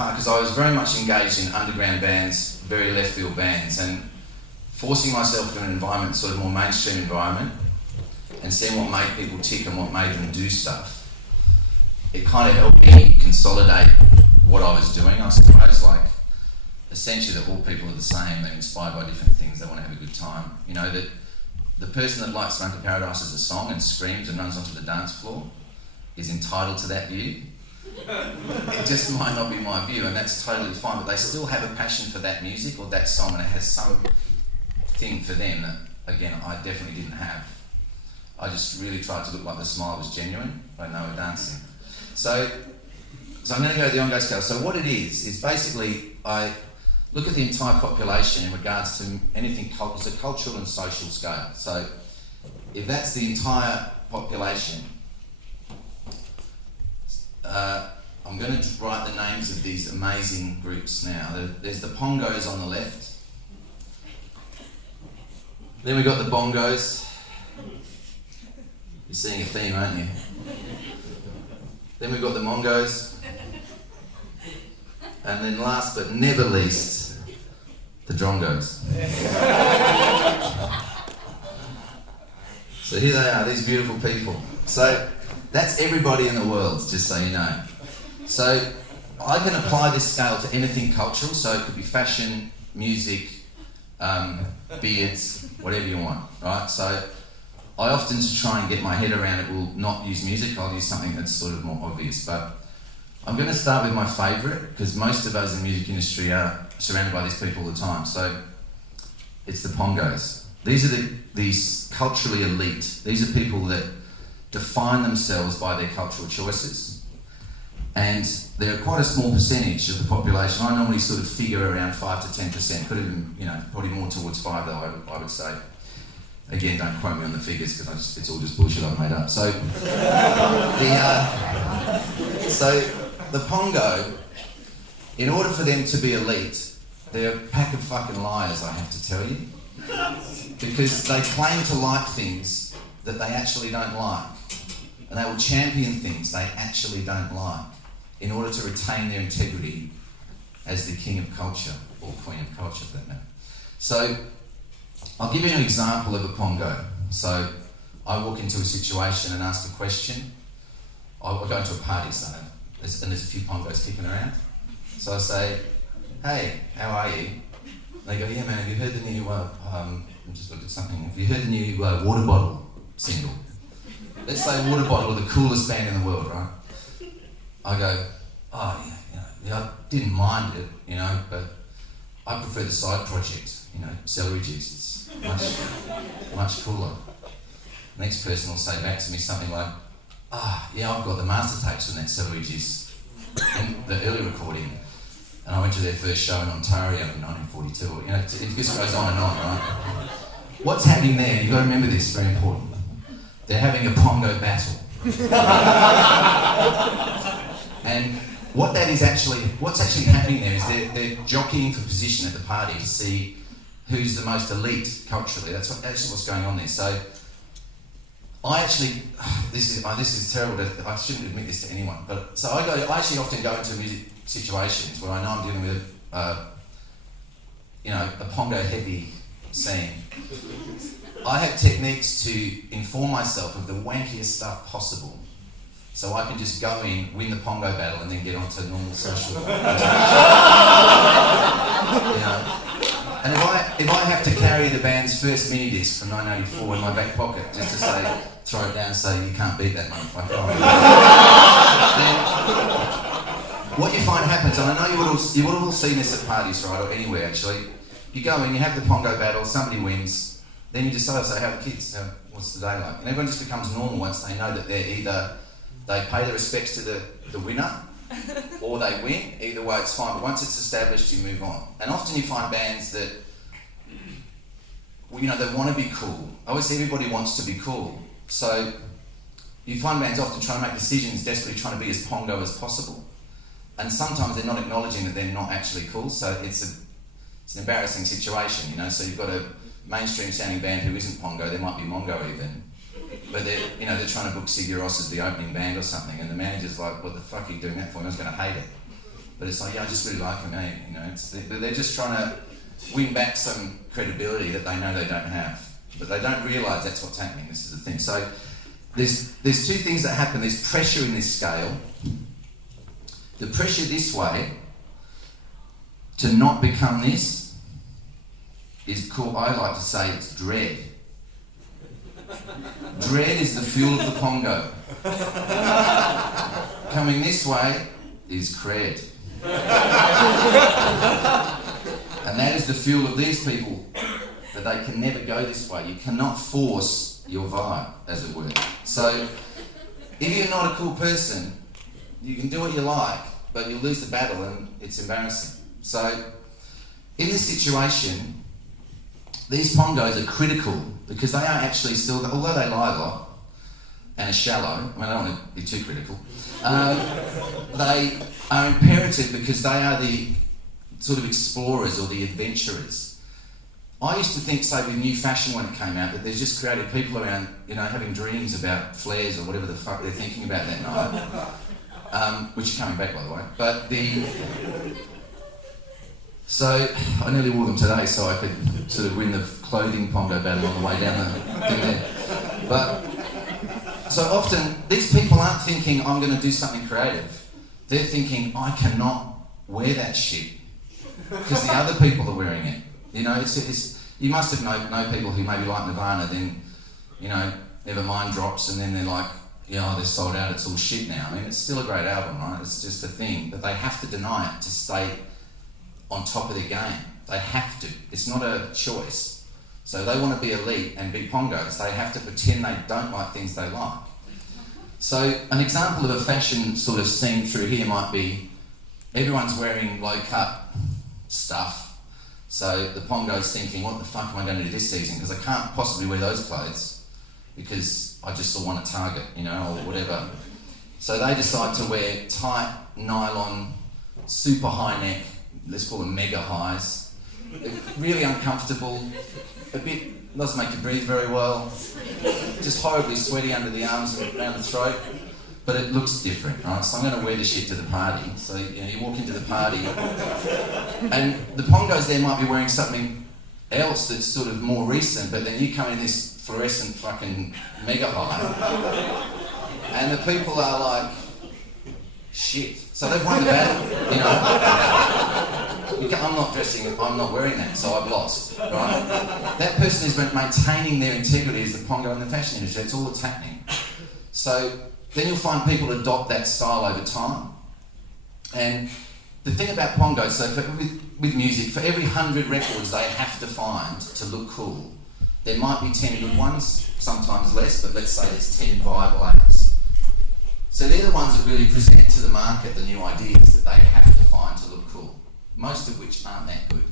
part, because I was very much engaged in underground bands, very left field bands, and forcing myself into an environment, sort of more mainstream environment, and seeing what made people tick and what made them do stuff. It kind of helped me consolidate what I was doing, I suppose, like essentially that all people are the same, they're inspired by different things, they want to have a good time. You know, that the person that likes Smoke of Paradise as a song and screams and runs onto the dance floor is entitled to that view. It just might not be my view, and that's totally fine, but they still have a passion for that music or that song, and it has something for them that, again, I definitely didn't have. I just really tried to look like the smile was genuine when they were dancing. So I'm going to go to the Ongo Scale. So what it is basically I look at the entire population in regards to anything, it's a cultural and social scale. So if that's the entire population, I'm going to write the names of these amazing groups now. There's the Pongos on the left. Then we've got the Bongos. You're seeing a theme, aren't you? Then we've got the Mongos. And then last but never least, the Drongos. So here they are, these beautiful people. So that's everybody in the world, just so you know. So I can apply this scale to anything cultural, so it could be fashion, music, beards, whatever you want, right? So I often, to try and get my head around it, will not use music, I'll use something that's sort of more obvious. But I'm going to start with my favourite, because most of us in the music industry are surrounded by these people all the time. So it's the Pongos. These are these culturally elite. These are people that define themselves by their cultural choices. And they're quite a small percentage of the population. I normally sort of figure around 5 to 10%, could even, probably more towards 5 though, I would say. Again, don't quote me on the figures because it's all just bullshit I've made up. So, the Pongo, in order for them to be elite, they're a pack of fucking liars, I have to tell you. Because they claim to like things that they actually don't like. And they will champion things they actually don't like in order to retain their integrity as the king of culture, or queen of culture for that matter. So, I'll give you an example of a Pongo. So, I walk into a situation and ask a question. I'll go into a party, so, and there's a few Pongos kicking around. So I say, hey, how are you? And they go, yeah man, have you heard the new, I'm just looking at something, have you heard the new Water Bottle single? Let's say Water Bottle are the coolest band in the world, right? I go, oh yeah, I didn't mind it, but I prefer the side project, Celery Juice, it's much cooler. Next person will say back to me something like, yeah, I've got the master tapes from that Celery Juice, and the early recording, and I went to their first show in Ontario in 1942. It just goes on and on, right? What's happening there? You've got to remember this, very important. They're having a Pongo battle. And what's actually happening there is they're jockeying for position at the party to see who's the most elite culturally. That's actually what's going on there. So I actually, this is terrible, I shouldn't admit this to anyone, but so I actually often go into music situations where I know I'm dealing with a Pongo heavy scene. I have techniques to inform myself of the wankiest stuff possible, so I can just go in, win the Pongo battle, and then get on to normal social. And if I have to carry the band's first mini disc from 1984 in my back pocket just to say, throw it down and say, you can't beat that motherfucker. Then what you find happens, and I know you would have all seen this at parties, right, or anywhere actually. You go in, you have the Pongo battle, somebody wins, then you decide to say, how are the kids? What's the day like? And everyone just becomes normal once they know that they pay their respects to the winner, or they win. Either way, it's fine. But once it's established, you move on. And often you find bands that, they want to be cool. Obviously, everybody wants to be cool. So you find bands often trying to make decisions, desperately trying to be as Pongo as possible. And sometimes they're not acknowledging that they're not actually cool. So it's an embarrassing situation, So you've got a mainstream sounding band who isn't Pongo. They might be Mongo even. But they're trying to book Sigur Rós as the opening band or something, and the manager's like, what the fuck are you doing that for? Everyone's going to hate it. But it's like, yeah, I just really like them, eh? You know, they're just trying to win back some credibility that they know they don't have. But they don't realise that's what's happening. This is the thing. So there's two things that happen. There's pressure in this scale. The pressure this way to not become this is called, I like to say, it's dread. Dread is the fuel of the Pongo. Coming this way is cred. And that is the fuel of these people, that they can never go this way. You cannot force your vibe, as it were. So, if you're not a cool person, you can do what you like, but you'll lose the battle and it's embarrassing. So, in this situation, these Pongos are critical because they are actually still, although they lie a lot and are shallow, I mean, I don't want to be too critical, they are imperative because they are the sort of explorers or the adventurers. I used to think, say, with new fashion when it came out, that there's just creative people around, you know, having dreams about flares or whatever the fuck they're thinking about that night, which are coming back, by the way. But so I nearly wore them today so I could sort of win the clothing Pongo battle on the way down the thing there. But so often these people aren't thinking, I'm going to do something creative. They're thinking, I cannot wear that shit because the other people are wearing it. You know, it's you must have know people who maybe like Nirvana, then, you know, Nevermind drops and then they're like, yeah, they're sold out, it's all shit now. I mean, it's still a great album, right? It's just a thing. But they have to deny it to stay on top of their game. They have to. It's not a choice. So they want to be elite and be Pongos. They have to pretend they don't like things they like. So an example of a fashion sort of scene through here might be everyone's wearing low-cut stuff. So the Pongo's thinking, what the fuck am I going to do this season? Because I can't possibly wear those clothes because I just saw one at Target, you know, or whatever. So they decide to wear tight nylon, super high neck, let's call them mega highs. They're really uncomfortable, a bit, doesn't make you breathe very well, just horribly sweaty under the arms and around the throat, but it looks different, right? So I'm going to wear this shit to the party. So, you know, you walk into the party and the Pongos there might be wearing something else that's sort of more recent, but then you come in this fluorescent fucking mega high and the people are like, shit. So they've won the battle, you know. I'm not dressing, I'm not wearing that, so I've lost, right? That person is maintaining their integrity as the Pongo in the fashion industry. That's all that's happening. So then you'll find people adopt that style over time. And the thing about Pongos, so with music, for every 100 records they have to find to look cool, there might be 10 good ones, sometimes less, but let's say there's 10 viable acts. So they're the ones that really present to the market the new ideas that they have to find to look cool, most of which aren't that good.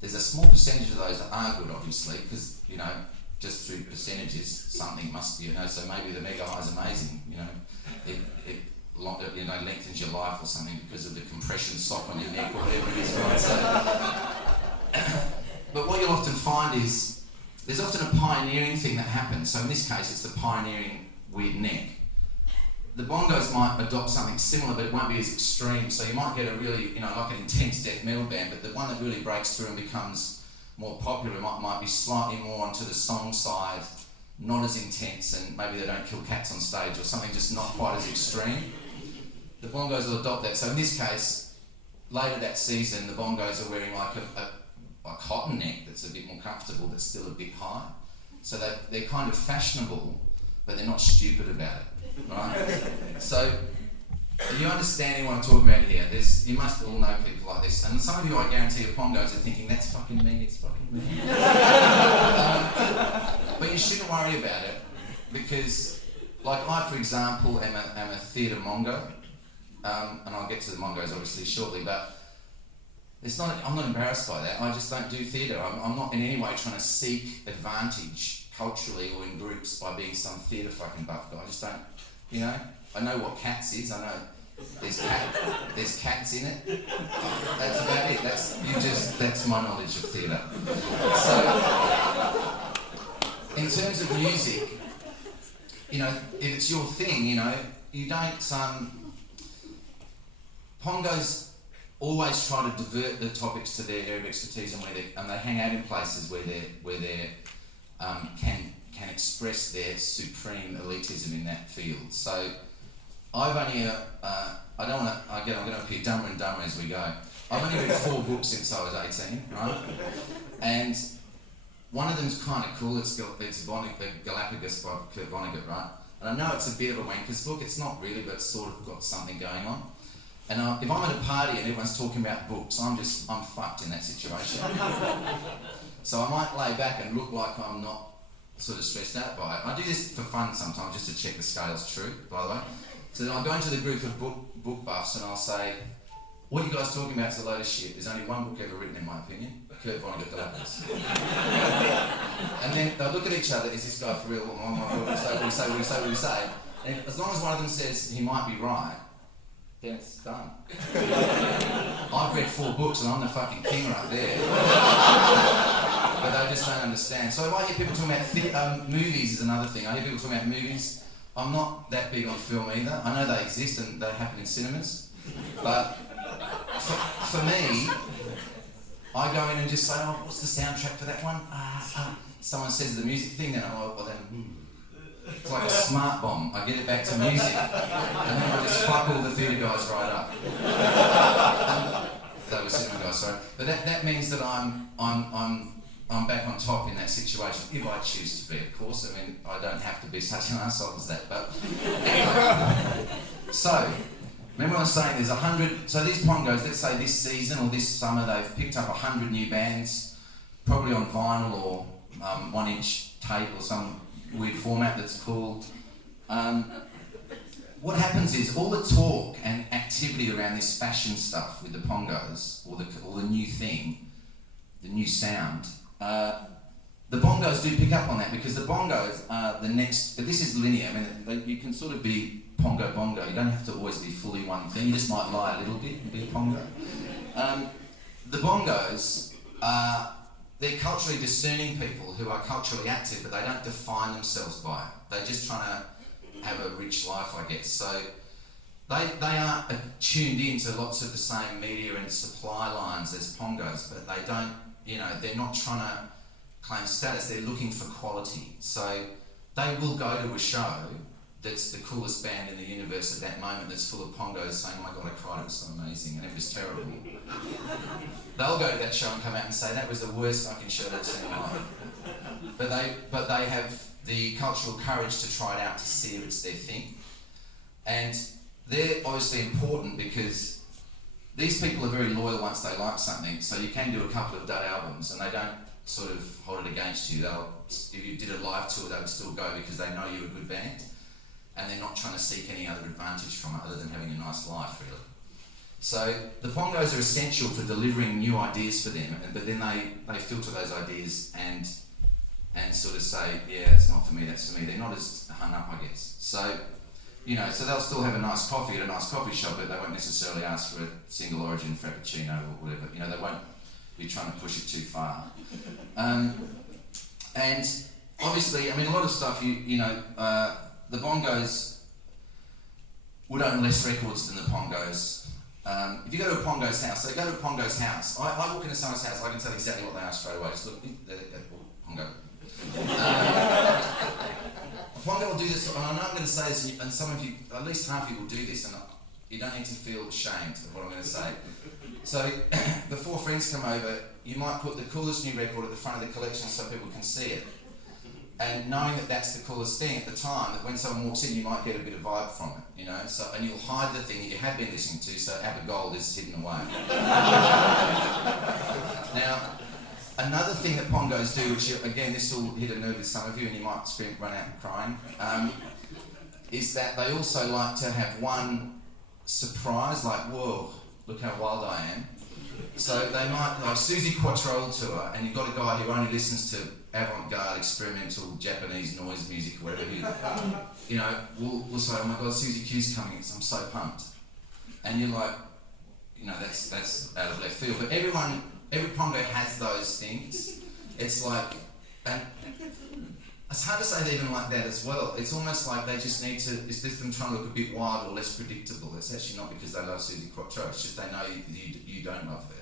There's a small percentage of those that are good, obviously, because, you know, just through percentages, something must be, you know, so maybe the mega high is amazing, you know, it you know, lengthens your life or something because of the compression sock on your neck or whatever it is, right? So, but what you'll often find is there's often a pioneering thing that happens. So in this case, it's the pioneering weird neck. The Bongos might adopt something similar, but it won't be as extreme. So you might get a really, you know, like an intense death metal band, but the one that really breaks through and becomes more popular might be slightly more onto the song side, not as intense, and maybe they don't kill cats on stage or something just not quite as extreme. The Bongos will adopt that. So in this case, later that season, the Bongos are wearing like a cotton neck that's a bit more comfortable, that's still a bit high. So they're kind of fashionable, but they're not stupid about it. Right? So, you understanding what I'm talking about here? You must all know people like this, and some of you, I guarantee, are Pongos, are thinking, that's fucking me, it's fucking me. But you shouldn't worry about it, because, like I, for example, am a theatre mongo, and I'll get to the mongos obviously shortly, but I'm not embarrassed by that. I just don't do theatre. I'm not in any way trying to seek advantage culturally or in groups by being some theatre fucking buff guy. I just don't. You know, I know what Cats is. I know there's cats in it. That's about it. That's my knowledge of theatre. So, in terms of music, you know, if it's your thing, you know, you don't. Pongos always try to divert the topics to their area of expertise and they hang out in places where they can express their supreme elitism in that field. So I've only I'm going to appear dumber and dumber as we go. I've only read 4 books since I was 18, right? And one of them's kind of cool. It's Galapagos by Kurt Vonnegut, right? And I know it's a bit of a wanker's book. It's not really, but it's sort of got something going on. And if I'm at a party and everyone's talking about books, I'm fucked in that situation. So I might lay back and look like I'm not sort of stressed out by it. I do this for fun sometimes, just to check the scale's true, by the way. So then I'll go into the group of book buffs and I'll say, what are you guys talking about is a load of shit. There's only one book ever written, in my opinion, Kurt Vonnegut, Galapagos. And then they'll look at each other, is this guy for real? What do we say? And as long as one of them says he might be right, then it's done. I've read 4 books and I'm the fucking king right there. But they just don't understand. So I hear people talking about movies is another thing. I hear people talking about movies. I'm not that big on film either. I know they exist and they happen in cinemas. But for me, I go in and just say, oh, what's the soundtrack for that one? Someone says the music thing, then it's like a smart bomb. I get it back to music, and then I just fuck all the theatre guys right up. They were cinema guys, sorry. But that means that I'm back on top in that situation, if I choose to be, of course. I mean, I don't have to be such an arsehole as that, but anyway. So, remember I was saying there's 100, so these Pongos, let's say this season or this summer, they've picked up 100 new bands, probably on vinyl or 1-inch tape or some weird format that's cool. What happens is all the talk and activity around this fashion stuff with the Pongos, or the new thing, the new sound, the bongos do pick up on that, because the bongos are the next, but this is linear. I mean, you can sort of be pongo bongo. You don't have to always be fully one thing. You just might lie a little bit and be a pongo. The bongos are, they're culturally discerning people who are culturally active, but they don't define themselves by it. They're just trying to have a rich life, I guess. So they are tuned into lots of the same media and supply lines as pongos, but they don't, they're not trying to claim status. They're looking for quality. So they will go to a show that's the coolest band in the universe at that moment, that's full of pongos saying, oh my god, I cried, it was so amazing, and it was terrible. They'll go to that show and come out and say, that was the worst fucking show I've seen in my life. But they have the cultural courage to try it out, to see if it's their thing. And they're obviously important because these people are very loyal once they like something, so you can do a couple of dud albums and they don't sort of hold it against you. If you did a live tour, they would still go because they know you're a good band. And they're not trying to seek any other advantage from it other than having a nice life, really. So the Pongos are essential for delivering new ideas for them, but then they filter those ideas and sort of say, yeah, it's not for me, that's for me. They're not as hung up, I guess. So, so they'll still have a nice coffee at a nice coffee shop, but they won't necessarily ask for a single origin frappuccino or whatever. They won't be trying to push it too far. And obviously, I mean, a lot of stuff, the bongos would own less records than the pongos. If you go to a pongo's house, I walk into someone's house, I can tell exactly what they are straight away. Just look, pongo. A pongo will do this, and I know I'm going to say this, and some of you, at least half of you will do this, and you don't need to feel ashamed of what I'm going to say. So, before friends come over, you might put the coolest new record at the front of the collection so people can see it. And knowing that that's the coolest thing at the time, that when someone walks in, you might get a bit of vibe from it, So, and you'll hide the thing that you have been listening to, so ABBA is hidden away. Now, another thing that pongos do, which again, this will hit a nerve with some of you, and you might run out crying, is that they also like to have one surprise, like, whoa, look how wild I am. So they might, like Susie Quattrell tour, and you've got a guy who only listens to avant-garde, experimental, Japanese noise music or whatever, we'll say, oh my god, Susie Q's coming, I'm so pumped. And you're like, that's out of left field. But every pongo has those things. It's like, and It's hard to say that even like that as well. It's almost like they just need to, it's just them trying to look a bit wild or less predictable. It's actually not because they love Susie Quattro, it's just they know you don't love her.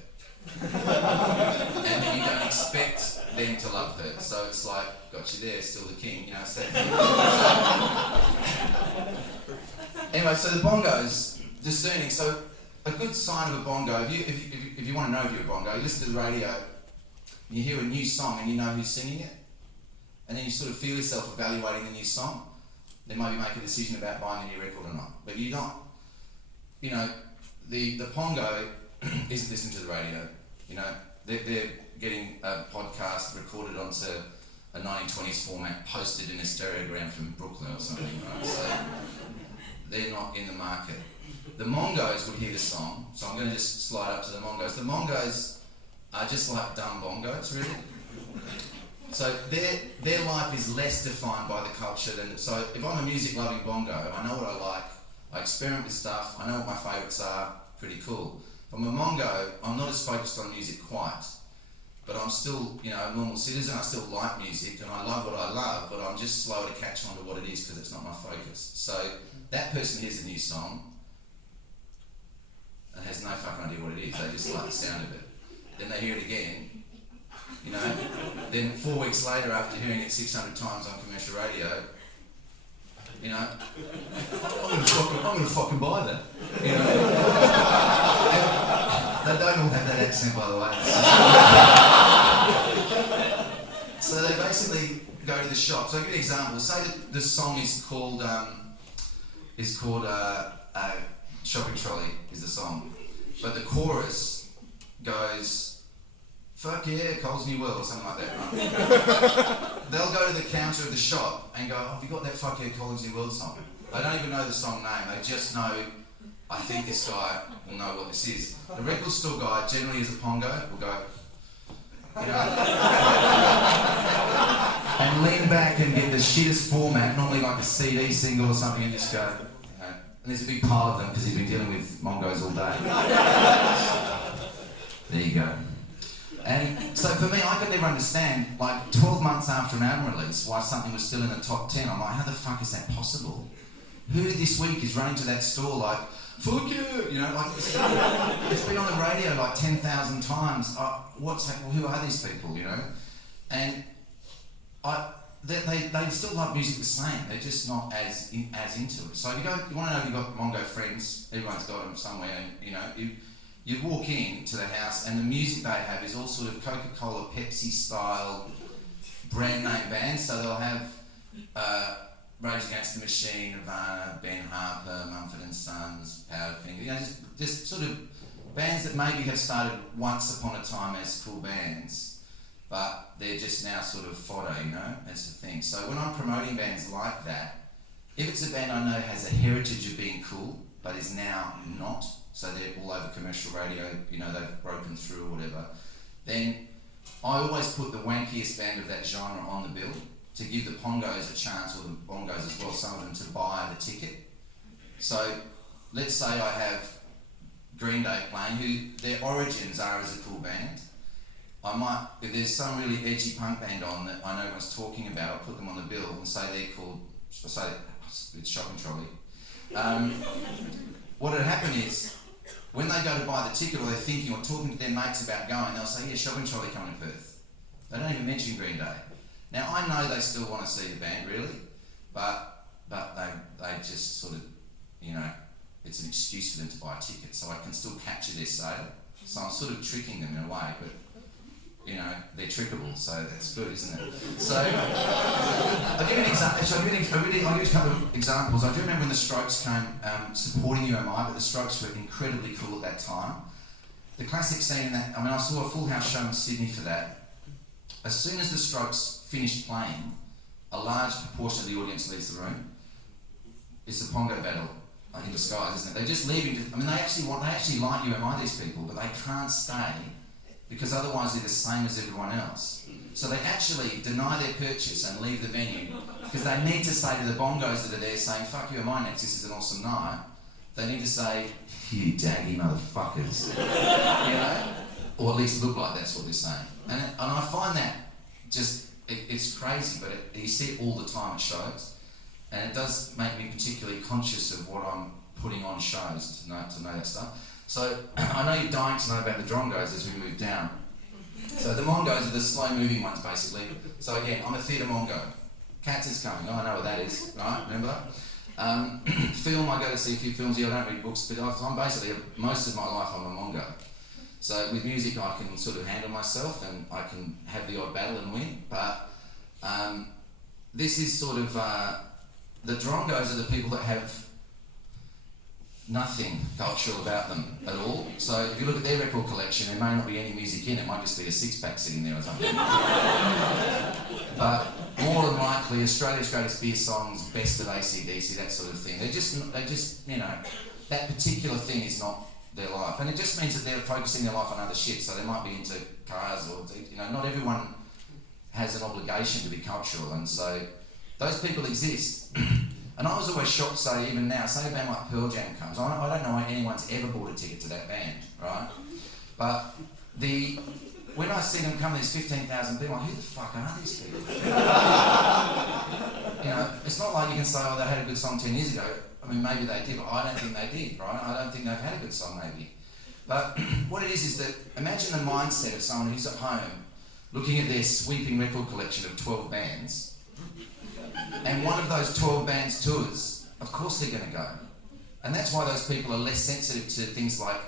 And you don't expect them to love her. So it's like, got you there, still the king, you know. So anyway, so the bongos, discerning. So a good sign of a bongo, if you want to know if you're a bongo, you listen to the radio, you hear a new song and you know who's singing it. And then you sort of feel yourself evaluating the new song, then maybe make a decision about buying a new record or not. But you're not, you know, the pongo isn't listening to the radio. You know, they're getting a podcast recorded onto a 1920s format, posted in a stereogram from Brooklyn or something, right? So they're not in the market. The Mongos would hear the song, so I'm going to just slide up to the Mongos. The Mongos are just like dumb bongos, really. So their life is less defined by the culture than... So if I'm a music-loving bongo, I know what I like, I experiment with stuff, I know what my favourites are, pretty cool. If I'm a Mongo, I'm not as focused on music quite, but I'm still, you know, a normal citizen, I still like music, and I love what I love, but I'm just slow to catch on to what it is because it's not my focus. So that person hears a new song and has no fucking idea what it is, they just like the sound of it. Then they hear it again, you know, then 4 weeks later after hearing it 600 times on commercial radio, you know, I'm gonna fucking buy that, you know. They don't all have that accent, by the way. So they basically go to the shop. So I'll give you an example. Say that the song is called Shopping Trolley is the song, but the chorus goes, fuck yeah, Coles New World, or something like that, right? They'll go to the counter of the shop and go, oh, have you got that fuck yeah, Coles New World song? They don't even know the song name, they just know, I think this guy will know what this is. The record store guy, generally as a pongo, will go, you know, and lean back and get the shittest format, normally like a CD single or something, and just go, you know, and there's a big pile of them because he's been dealing with mongos all day. There you go. And so for me, I could never understand, like 12 months after an album release, why something was still in the top 10. I'm like, how the fuck is that possible? Who this week is running to that store like, fuck you, you know, like it's been on the radio like 10,000 times. What's that? Well, who are these people, you know? And they still like music the same. They're just not as into it. So if you want to know if you've got Mongo friends, everyone's got them somewhere, and you know, you walk in to the house and the music they have is all sort of Coca-Cola, Pepsi style brand name bands. So they'll have Rage Against the Machine, Nirvana, Ben Harper, Mumford & Sons, Powderfinger, you know, just sort of bands that maybe have started once upon a time as cool bands, but they're just now sort of fodder, you know, that's the thing. So when I'm promoting bands like that, if it's a band I know has a heritage of being cool, but is now not, so they're all over commercial radio, you know, they've broken through or whatever, then I always put the wankiest band of that genre on the bill to give the pongos a chance, or the bongos as well, some of them, to buy the ticket. So let's say I have Green Day playing, who their origins are as a cool band. I might, if there's some really edgy punk band on that I know everyone's talking about, I'll put them on the bill and say they're called, say it's Shopping Trolley. What would happen is, when they go to buy the ticket, or they're thinking or talking to their mates about going, they'll say, yeah, Shopping Trolley coming to Perth. They don't even mention Green Day. Now, I know they still want to see the band, really, but they just sort of, you know, it's an excuse for them to buy a ticket, so I can still capture their sale. So I'm sort of tricking them in a way, but, you know, they're trickable, so that's good, isn't it? So, I'll give you an example. I'll give you a couple of examples. I do remember when the Strokes came supporting UMI, but the Strokes were incredibly cool at that time. The classic scene in that, I mean, I saw a Full House show in Sydney for that. As soon as the Strokes finished playing, a large proportion of the audience leaves the room. It's a pongo battle in disguise, isn't it? They're just leaving. I mean, they actually like UMI, these people, but they can't stay because otherwise they're the same as everyone else. So they actually deny their purchase and leave the venue because they need to say to the bongos that are there saying, fuck UMI next, this is an awesome night. They need to say, you daggy motherfuckers. You know? Or at least look like that's what they're saying. And I find that just it's crazy, but you see it all the time at shows, and it does make me particularly conscious of what I'm putting on shows to know that stuff. So I know you're dying to know about the drongos as we move down. So the mongos are the slow moving ones basically. So again, I'm a theatre mongo. Cats is coming. Oh, I know what that is, right? Remember? Film, I go to see a few films. Yeah, I don't read books, but I'm basically, most of my life I'm a mongo. So with music I can sort of handle myself and I can have the odd battle and win, but this is sort of, the drongos are the people that have nothing cultural about them at all. So if you look at their record collection, there may not be any music in it, might just be a six-pack sitting there or something. But more than likely, Australia's Greatest Beer Songs, best of AC/DC, that sort of thing. They just, you know, that particular thing is not their life. And it just means that they're focusing their life on other shit. So they might be into cars or, you know, not everyone has an obligation to be cultural. And so those people exist. And I was always shocked, say, even now, say a band like Pearl Jam comes. I don't know why anyone's ever bought a ticket to that band, right? But when I see them come, there's 15,000 people, I'm like, who the fuck are these people? You know, it's not like you can say, oh, they had a good song 10 years ago. I mean, maybe they did, but I don't think they did, right? I don't think they've had a good song, maybe. But what it is that, imagine the mindset of someone who's at home, looking at their sweeping record collection of 12 bands, and one of those 12 bands tours, of course they're going to go. And that's why those people are less sensitive to things like,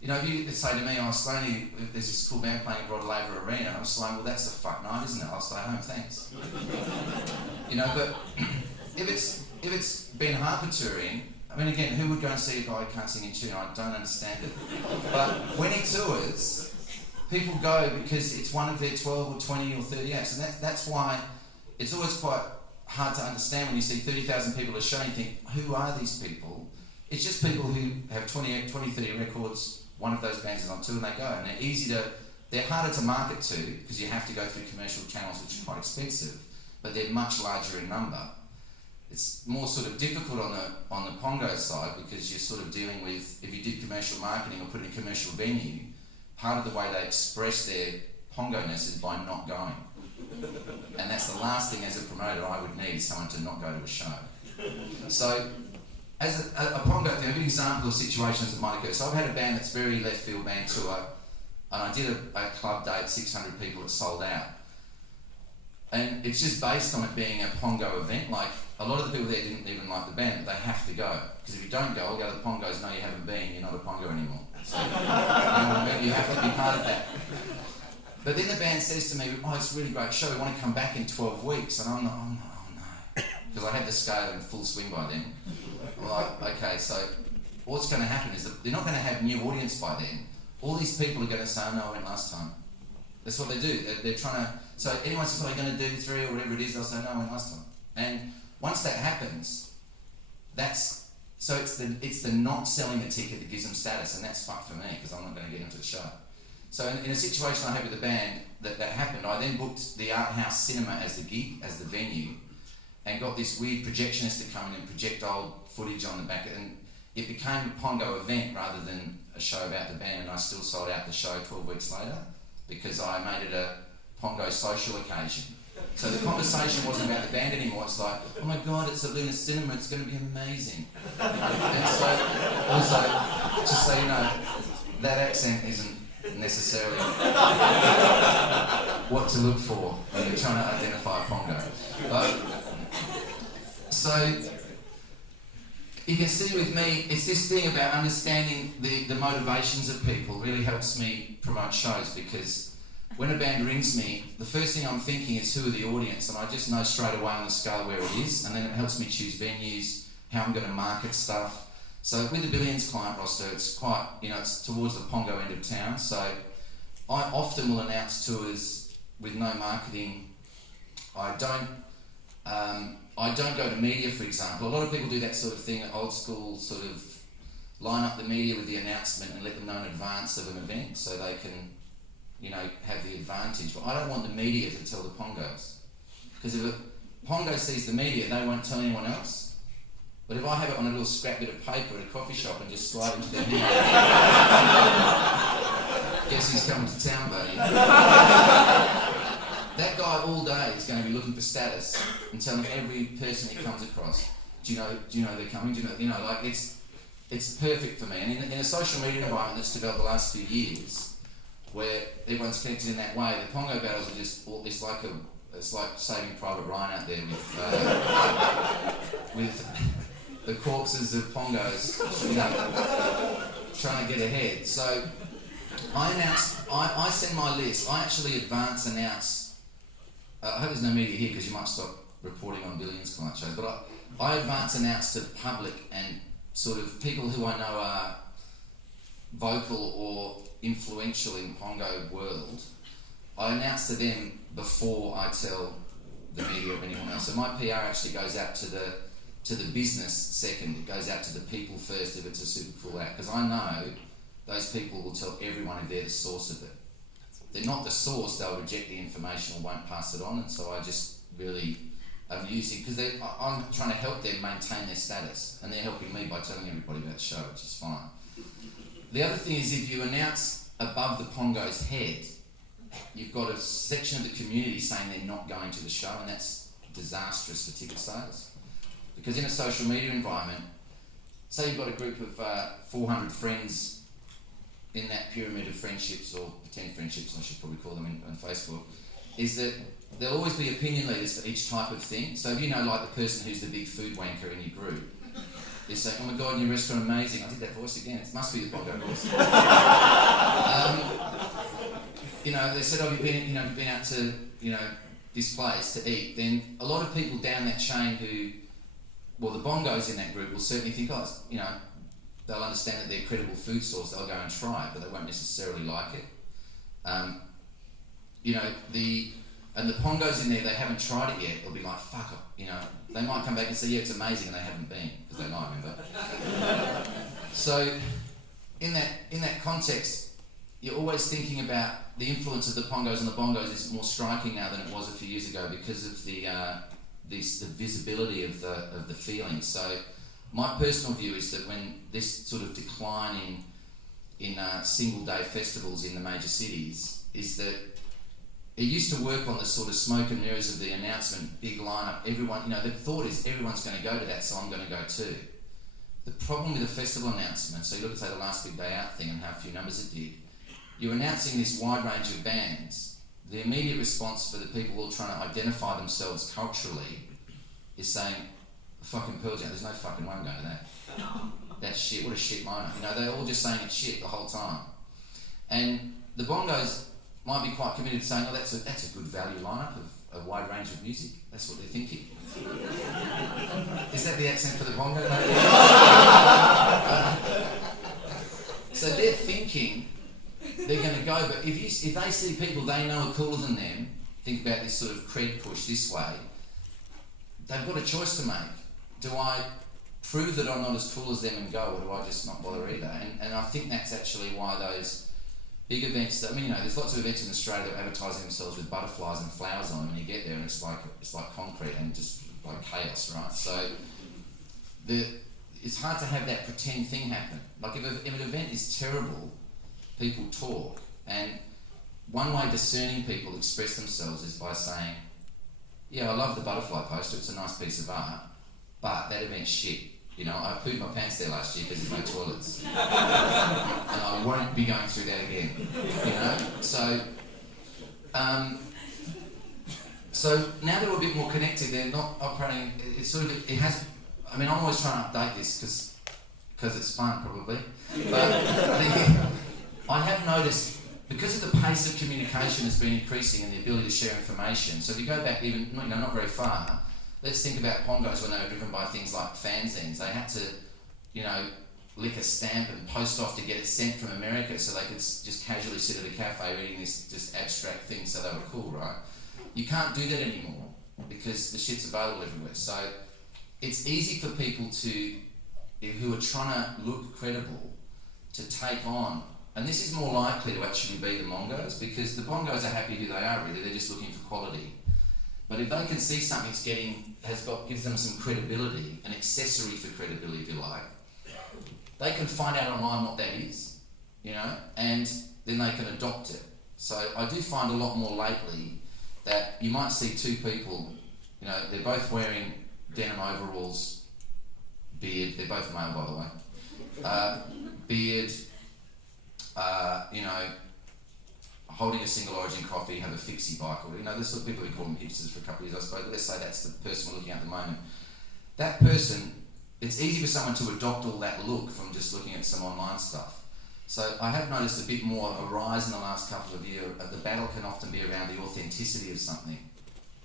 you know, if you say to me, oh, Sloany, there's this cool band playing at Rod Laver Arena, I'm just like, well, that's a fuck night, isn't it? I'll stay home, thanks. You know, but if it's Ben Harper touring, I mean, again, who would go and see a guy who can't sing in tune? I don't understand it. But when he tours, people go because it's one of their 12 or 20 or 30 acts. And that's why it's always quite hard to understand when you see 30,000 people at a show and you think, who are these people? It's just people who have 20, 30 records, one of those bands is on tour and they go. And they're harder to market to because you have to go through commercial channels which are quite expensive, but they're much larger in number. It's more sort of difficult on the Pongo side because you're sort of dealing with, if you did commercial marketing or put in a commercial venue, part of the way they express their Pongo-ness is by not going. And that's the last thing as a promoter I would need, someone to not go to a show. So, as a Pongo thing, a good example of situations that might occur. So I've had a band that's very left field band tour, and I did a club date, 600 people, it sold out. And it's just based on it being a Pongo event. Like, a lot of the people there didn't even like the band, but they have to go. Because if you don't go, all the other Pongos know you haven't been, you're not a Pongo anymore. So, you know what I mean? You have to be part of that. But then the band says to me, oh, it's a really great show, we want to come back in 12 weeks. And I'm like, oh no. Because I had the scale in full swing by then. I'm like, okay, so what's going to happen is that they're not going to have new audience by then. All these people are going to say, oh no, I went last time. That's what they do. They're trying to, so anyone says, oh, you're going to do 3 or whatever it is, they'll say, no, I went last time. And once that happens, it's the not selling the ticket that gives them status, and that's fucked for me, because I'm not going to get into the show. So in a situation I had with the band that happened, I then booked the Art House Cinema as the gig, as the venue, and got this weird projectionist to come in and project old footage on the back, and it became a Pongo event rather than a show about the band, and I still sold out the show 12 weeks later because I made it a Pongo social occasion. So the conversation wasn't about the band anymore, it's like, oh my god, it's at Luna Cinema, it's going to be amazing. And so, also, just so you know, that accent isn't necessarily what to look for when you're trying to identify a Pongo. But, so, you can see with me, it's this thing about understanding the motivations of people really helps me promote shows, because when a band rings me, the first thing I'm thinking is who are the audience, and I just know straight away on the scale where it is, and then it helps me choose venues, how I'm going to market stuff. So with the Billions client roster, it's quite, it's towards the Pongo end of town, so I often will announce tours with no marketing. I don't go to media, for example. A lot of people do that sort of thing, old school sort of line up the media with the announcement and let them know in advance of an event so they can, have the advantage. But I don't want the media to tell the Pongos. Because if a Pongo sees the media, they won't tell anyone else. But if I have it on a little scrap bit of paper at a coffee shop and just slide into their hand, guess who's coming to town, buddy? That guy all day is going to be looking for status and telling every person he comes across, do you know they're coming? Like it's perfect for me. And in a social media environment that's developed the last few years, where everyone's connected in that way, the Pongo battles are just it's like Saving Private Ryan out there with the corpses of Pongos, trying to get ahead. So I send my list. I actually announce. I hope there's no media here because you might stop reporting on Billions client shows. But I announce to the public and sort of people who I know are vocal or influential in Pongo world. I announce to them before I tell the media or anyone else. So my PR actually goes out to the business second. It goes out to the people first if it's a super cool act, because I know those people will tell everyone if they're the source of it. If they're not the source, they'll reject the information or won't pass it on, and so I just really am using, because I'm trying to help them maintain their status, and they're helping me by telling everybody about the show, which is fine. The other thing is, if you announce above the Pongo's head, you've got a section of the community saying they're not going to the show, and that's disastrous for ticket sales. Because in a social media environment, say you've got a group of 400 friends in that pyramid of friendships, or pretend friendships, I should probably call them on Facebook, is that there'll always be opinion leaders for each type of thing. So if you know, like the person who's the big food wanker in your group, they say, oh my God, your restaurant amazing. I did that voice again. It must be the Pongo voice. They said, oh, you've been out to, this place to eat. Then a lot of people down that chain the bongos in that group will certainly think, they'll understand that they're a credible food source. They'll go and try it, but they won't necessarily like it. And the Pongos in there, they haven't tried it yet. They'll be like, fuck it, They might come back and say, yeah, it's amazing, and they haven't been, because they lie, remember? So, in that context, you're always thinking about the influence of the Pongos, and the Bongos is more striking now than it was a few years ago because of the visibility of the feeling. So, my personal view is that when this sort of decline in single-day festivals in the major cities is that it used to work on the sort of smoke and mirrors of the announcement, big lineup, everyone, the thought is everyone's going to go to that, so I'm going to go too. The problem with the festival announcement, so you look at, say, the last Big Day Out thing and how few numbers it did, you're announcing this wide range of bands. The immediate response for the people who are trying to identify themselves culturally is saying, fucking Pearl Jam, there's no fucking one going to that. That's shit, what a shit lineup. They're all just saying it's shit the whole time. And the Bongos might be quite committed to saying, oh, that's a good value lineup of a wide range of music. That's what they're thinking. Is that the accent for the Bongo? So they're thinking they're going to go, but if they see people they know are cooler than them, think about this sort of cred push this way, they've got a choice to make. Do I prove that I'm not as cool as them and go, or do I just not bother either? And I think that's actually why those big events there's lots of events in Australia that are advertising themselves with butterflies and flowers on them, and you get there and it's like concrete and just like chaos, right? So it's hard to have that pretend thing happen. Like if an event is terrible, people talk, and one way discerning people express themselves is by saying, yeah, I love the butterfly poster, it's a nice piece of art, but that event's shit. I pooed my pants there last year because there's no toilets. And I won't be going through that again. So now they're a bit more connected, they're not operating, I'm always trying to update this because it's fun probably. But I have noticed, because of the pace of communication has been increasing and the ability to share information, so if you go back even, not very far, let's think about Pongos when they were driven by things like fanzines. They had to, lick a stamp and post off to get it sent from America so they could just casually sit at a cafe reading this just abstract thing, so they were cool, right? You can't do that anymore because the shit's available everywhere. So it's easy for people who are trying to look credible to take on, and this is more likely to actually be the Mongos, because the Bongos are happy who they are really, they're just looking for quality. But if they can see something's gives them some credibility, an accessory for credibility, if you like, they can find out online what that is, and then they can adopt it. So I do find a lot more lately that you might see two people, you know, they're both wearing denim overalls, beard, they're both male by the way, beard, you know, holding a single origin coffee, have a fixie bike, or, you know, the sort of people we call them hipsters for a couple of years, I suppose, but let's say that's the person we're looking at the moment. That person, it's easy for someone to adopt all that look from just looking at some online stuff. So I have noticed a bit more a rise in the last couple of years. The battle can often be around the authenticity of something.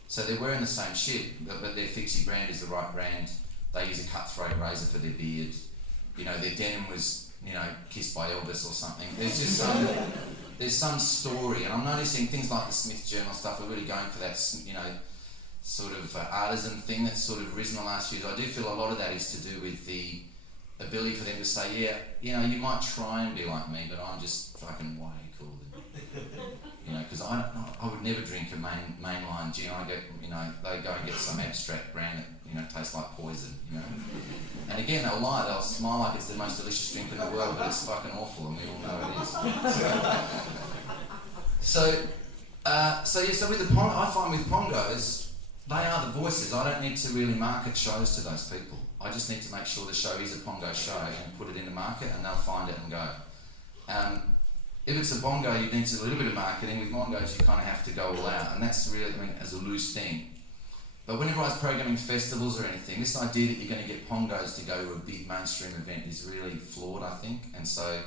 So they're wearing the same shit, but their fixie brand is the right brand. They use a cutthroat razor for their beard. You know, their denim was, you know, kissed by Elvis or something. There's just some story, and I'm noticing things like the Smith Journal stuff are really going for that, you know, sort of artisan thing that's sort of risen the last few years. I do feel a lot of that is to do with the ability for them to say, yeah, you know, you might try and be like me, but I'm just fucking way cooler than you know, because I would never drink a mainline gin. I get, you know, they go and get some abstract brand that, you know, tastes like poison, you know. And again, they'll lie, they'll smile like it's the most delicious drink in the world, but it's fucking awful, and we all know it is. So with the I find with Pongos, they are the voices. I don't need to really market shows to those people. I just need to make sure the show is a Pongo show and put it in the market, and they'll find it and go. If it's a bongo, you need a little bit of marketing. With bongos, you kind of have to go all out, and that's really, I mean, as a loose thing. But whenever I was programming festivals or anything, this idea that you're going to get pongos to go to a big mainstream event is really flawed, I think. And so,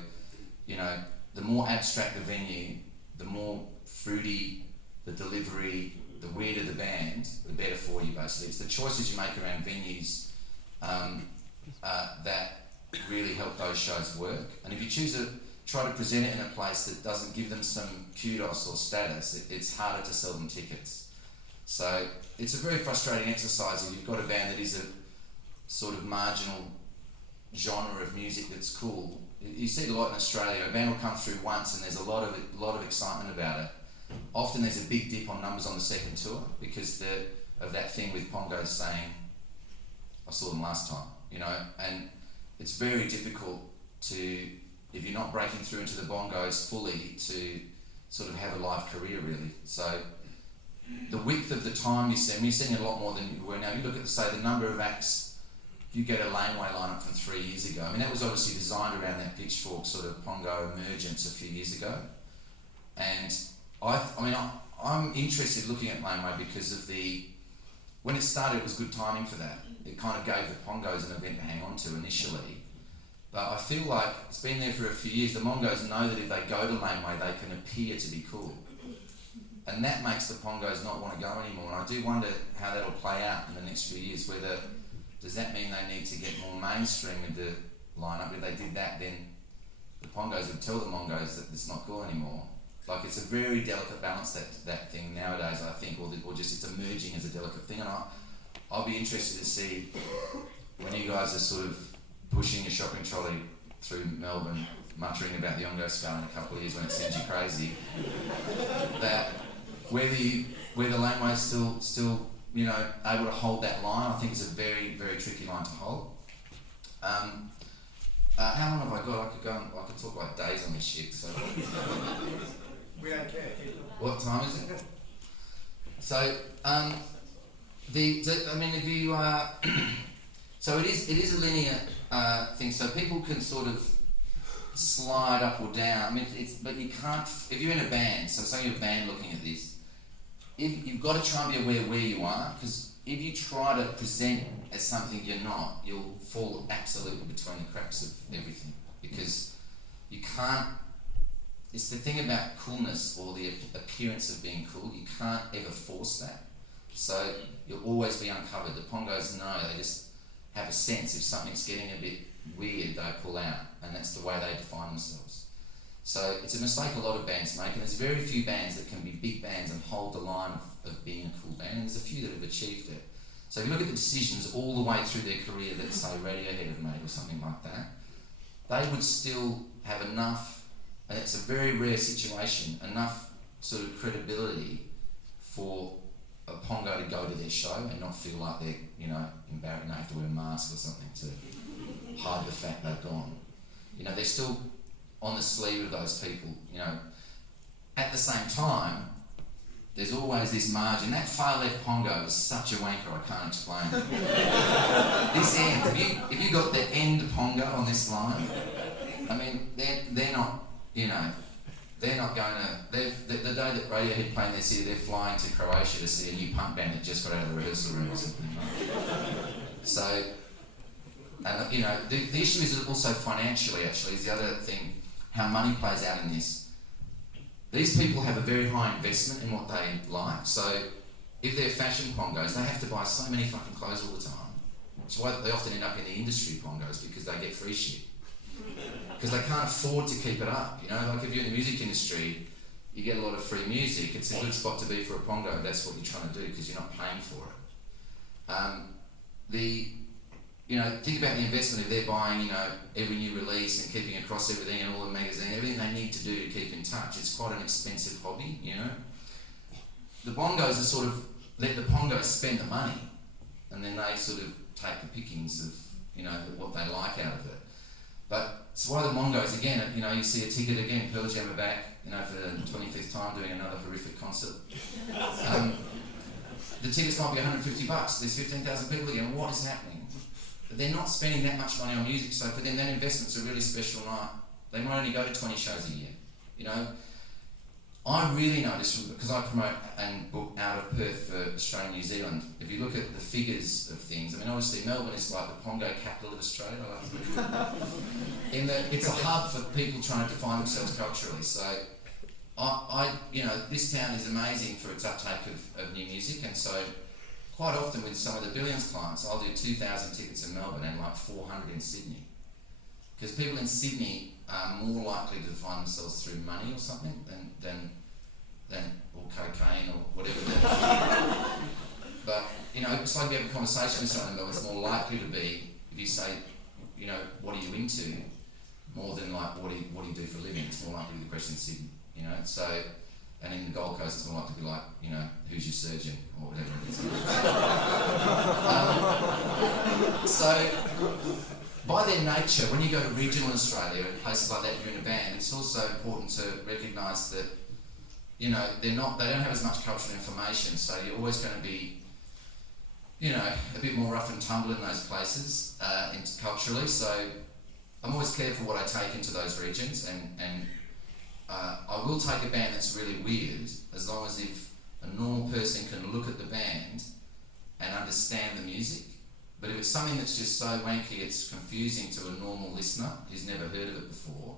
you know, the more abstract the venue, the more fruity the delivery, the weirder the band, the better for you, basically. It's the choices you make around venues that really help those shows work. And if you choose to try to present it in a place that doesn't give them some kudos or status, it's harder to sell them tickets. So it's a very frustrating exercise if you've got a band that is a sort of marginal genre of music that's cool. You see it a lot in Australia. A band will come through once and there's a lot of excitement about it. Often there's a big dip on numbers on the second tour because of that thing with Pongos saying, I saw them last time, you know, and it's very difficult to, if you're not breaking through into the bongos fully, to sort of have a live career really. So the width of the time you're seeing it a lot more than you were now. You look at, say, the number of acts, you get a laneway lineup from 3 years ago. I mean, that was obviously designed around that Pitchfork sort of Pongo emergence a few years ago. And I'm interested looking at laneway because of when it started, it was good timing for that. It kind of gave the Pongos an event to hang on to initially. But I feel like it's been there for a few years. The Mongos know that if they go to laneway, they can appear to be cool. And that makes the Pongos not want to go anymore. And I do wonder how that'll play out in the next few years. Does that mean they need to get more mainstream with the lineup? If they did that, then the Pongos would tell the Mongos that it's not cool anymore. Like, it's a very delicate balance, that thing nowadays, I think, or just it's emerging as a delicate thing. And I'll be interested to see when you guys are sort of pushing a shopping trolley through Melbourne, muttering about the Ongo Scale in a couple of years when it sends you crazy, that whether the laneway's still you know, able to hold that line, I think is a very, very tricky line to hold. How long have I got? I could talk like days on this shit. So we don't care. What time is it? So if you so it is a linear thing. So people can sort of slide up or down. I mean, but you can't if you're in a band. So say you're a band looking at this. If you've got to try and be aware where you are, because if you try to present as something you're not, you'll fall absolutely between the cracks of everything. Because you can't. It's the thing about coolness or the appearance of being cool. You can't ever force that. So you'll always be uncovered. The Pongos know, they just have a sense if something's getting a bit weird, they pull out, and that's the way they define themselves. So it's a mistake a lot of bands make, and there's very few bands that can be big bands and hold the line of being a cool band, and there's a few that have achieved it. So if you look at the decisions all the way through their career that, say, Radiohead have made or something like that, they would still have enough, and it's a very rare situation, enough sort of credibility for a Pongo to go to their show and not feel like they're, you know, embarrassed, they have to wear a mask or something to hide the fact they've gone. You know, they're still on the sleeve of those people, you know. At the same time, there's always this margin. That far left pongo is such a wanker, I can't explain. This end, if you got the end pongo on this line, I mean, they're not, you know, they're not going to. The day that Radiohead playing their city, they're flying to Croatia to see a new punk band that just got out of the rehearsal room or something. Right? So, and you know, the issue is also financially. Actually, is the other thing, how money plays out in this. These people have a very high investment in what they like. So, if they're fashion pongos, they have to buy so many fucking clothes all the time. That's why they often end up in the industry pongos, because they get free shit. Because they can't afford to keep it up, you know. Like if you're in the music industry, you get a lot of free music. It's a good spot to be for a pongo. If that's what you're trying to do, because you're not paying for it. You know, think about the investment if they're buying, you know, every new release and keeping across everything and all the magazine, everything they need to do to keep in touch. It's quite an expensive hobby, you know. The bongos are sort of let the pongos spend the money, and then they sort of take the pickings of, you know, what they like out of it. But it's why the bongos, again, you know, you see a ticket again, Pearl Jam are back, you know, for the 25th time doing another horrific concert. The tickets might be $150. There's 15,000 people again. What is happening? But they're not spending that much money on music, so for them that investment's a really special night. They might only go to 20 shows a year. You know, I really notice, because I promote and book out of Perth for Australia and New Zealand, if you look at the figures of things, I mean obviously Melbourne is like the pongo capital of Australia, in that it's a hub for people trying to define themselves culturally. So I you know, this town is amazing for its uptake of new music, and so quite often with some of the Billions clients, I'll do 2,000 tickets in Melbourne and like 400 in Sydney. Because people in Sydney are more likely to define themselves through money or something than or cocaine or whatever. But, you know, it's like you have a conversation with someone, but it's more likely to be, if you say, you know, what are you into, more than like, what do you do for a living? It's more likely to be the question in Sydney, you know. So, and in the Gold Coast, it's more likely to be like, you know, who's your surgeon or whatever it is. So, by their nature, when you go to regional Australia and places like that, you're in a band, it's also important to recognise that, you know, they don't have as much cultural information, so you're always going to be, you know, a bit more rough and tumble in those places culturally. So I'm always careful what I take into those regions, and I will take a band that's really weird, as long as if a normal person can look at the band and understand the music. But if it's something that's just so wanky it's confusing to a normal listener who's never heard of it before,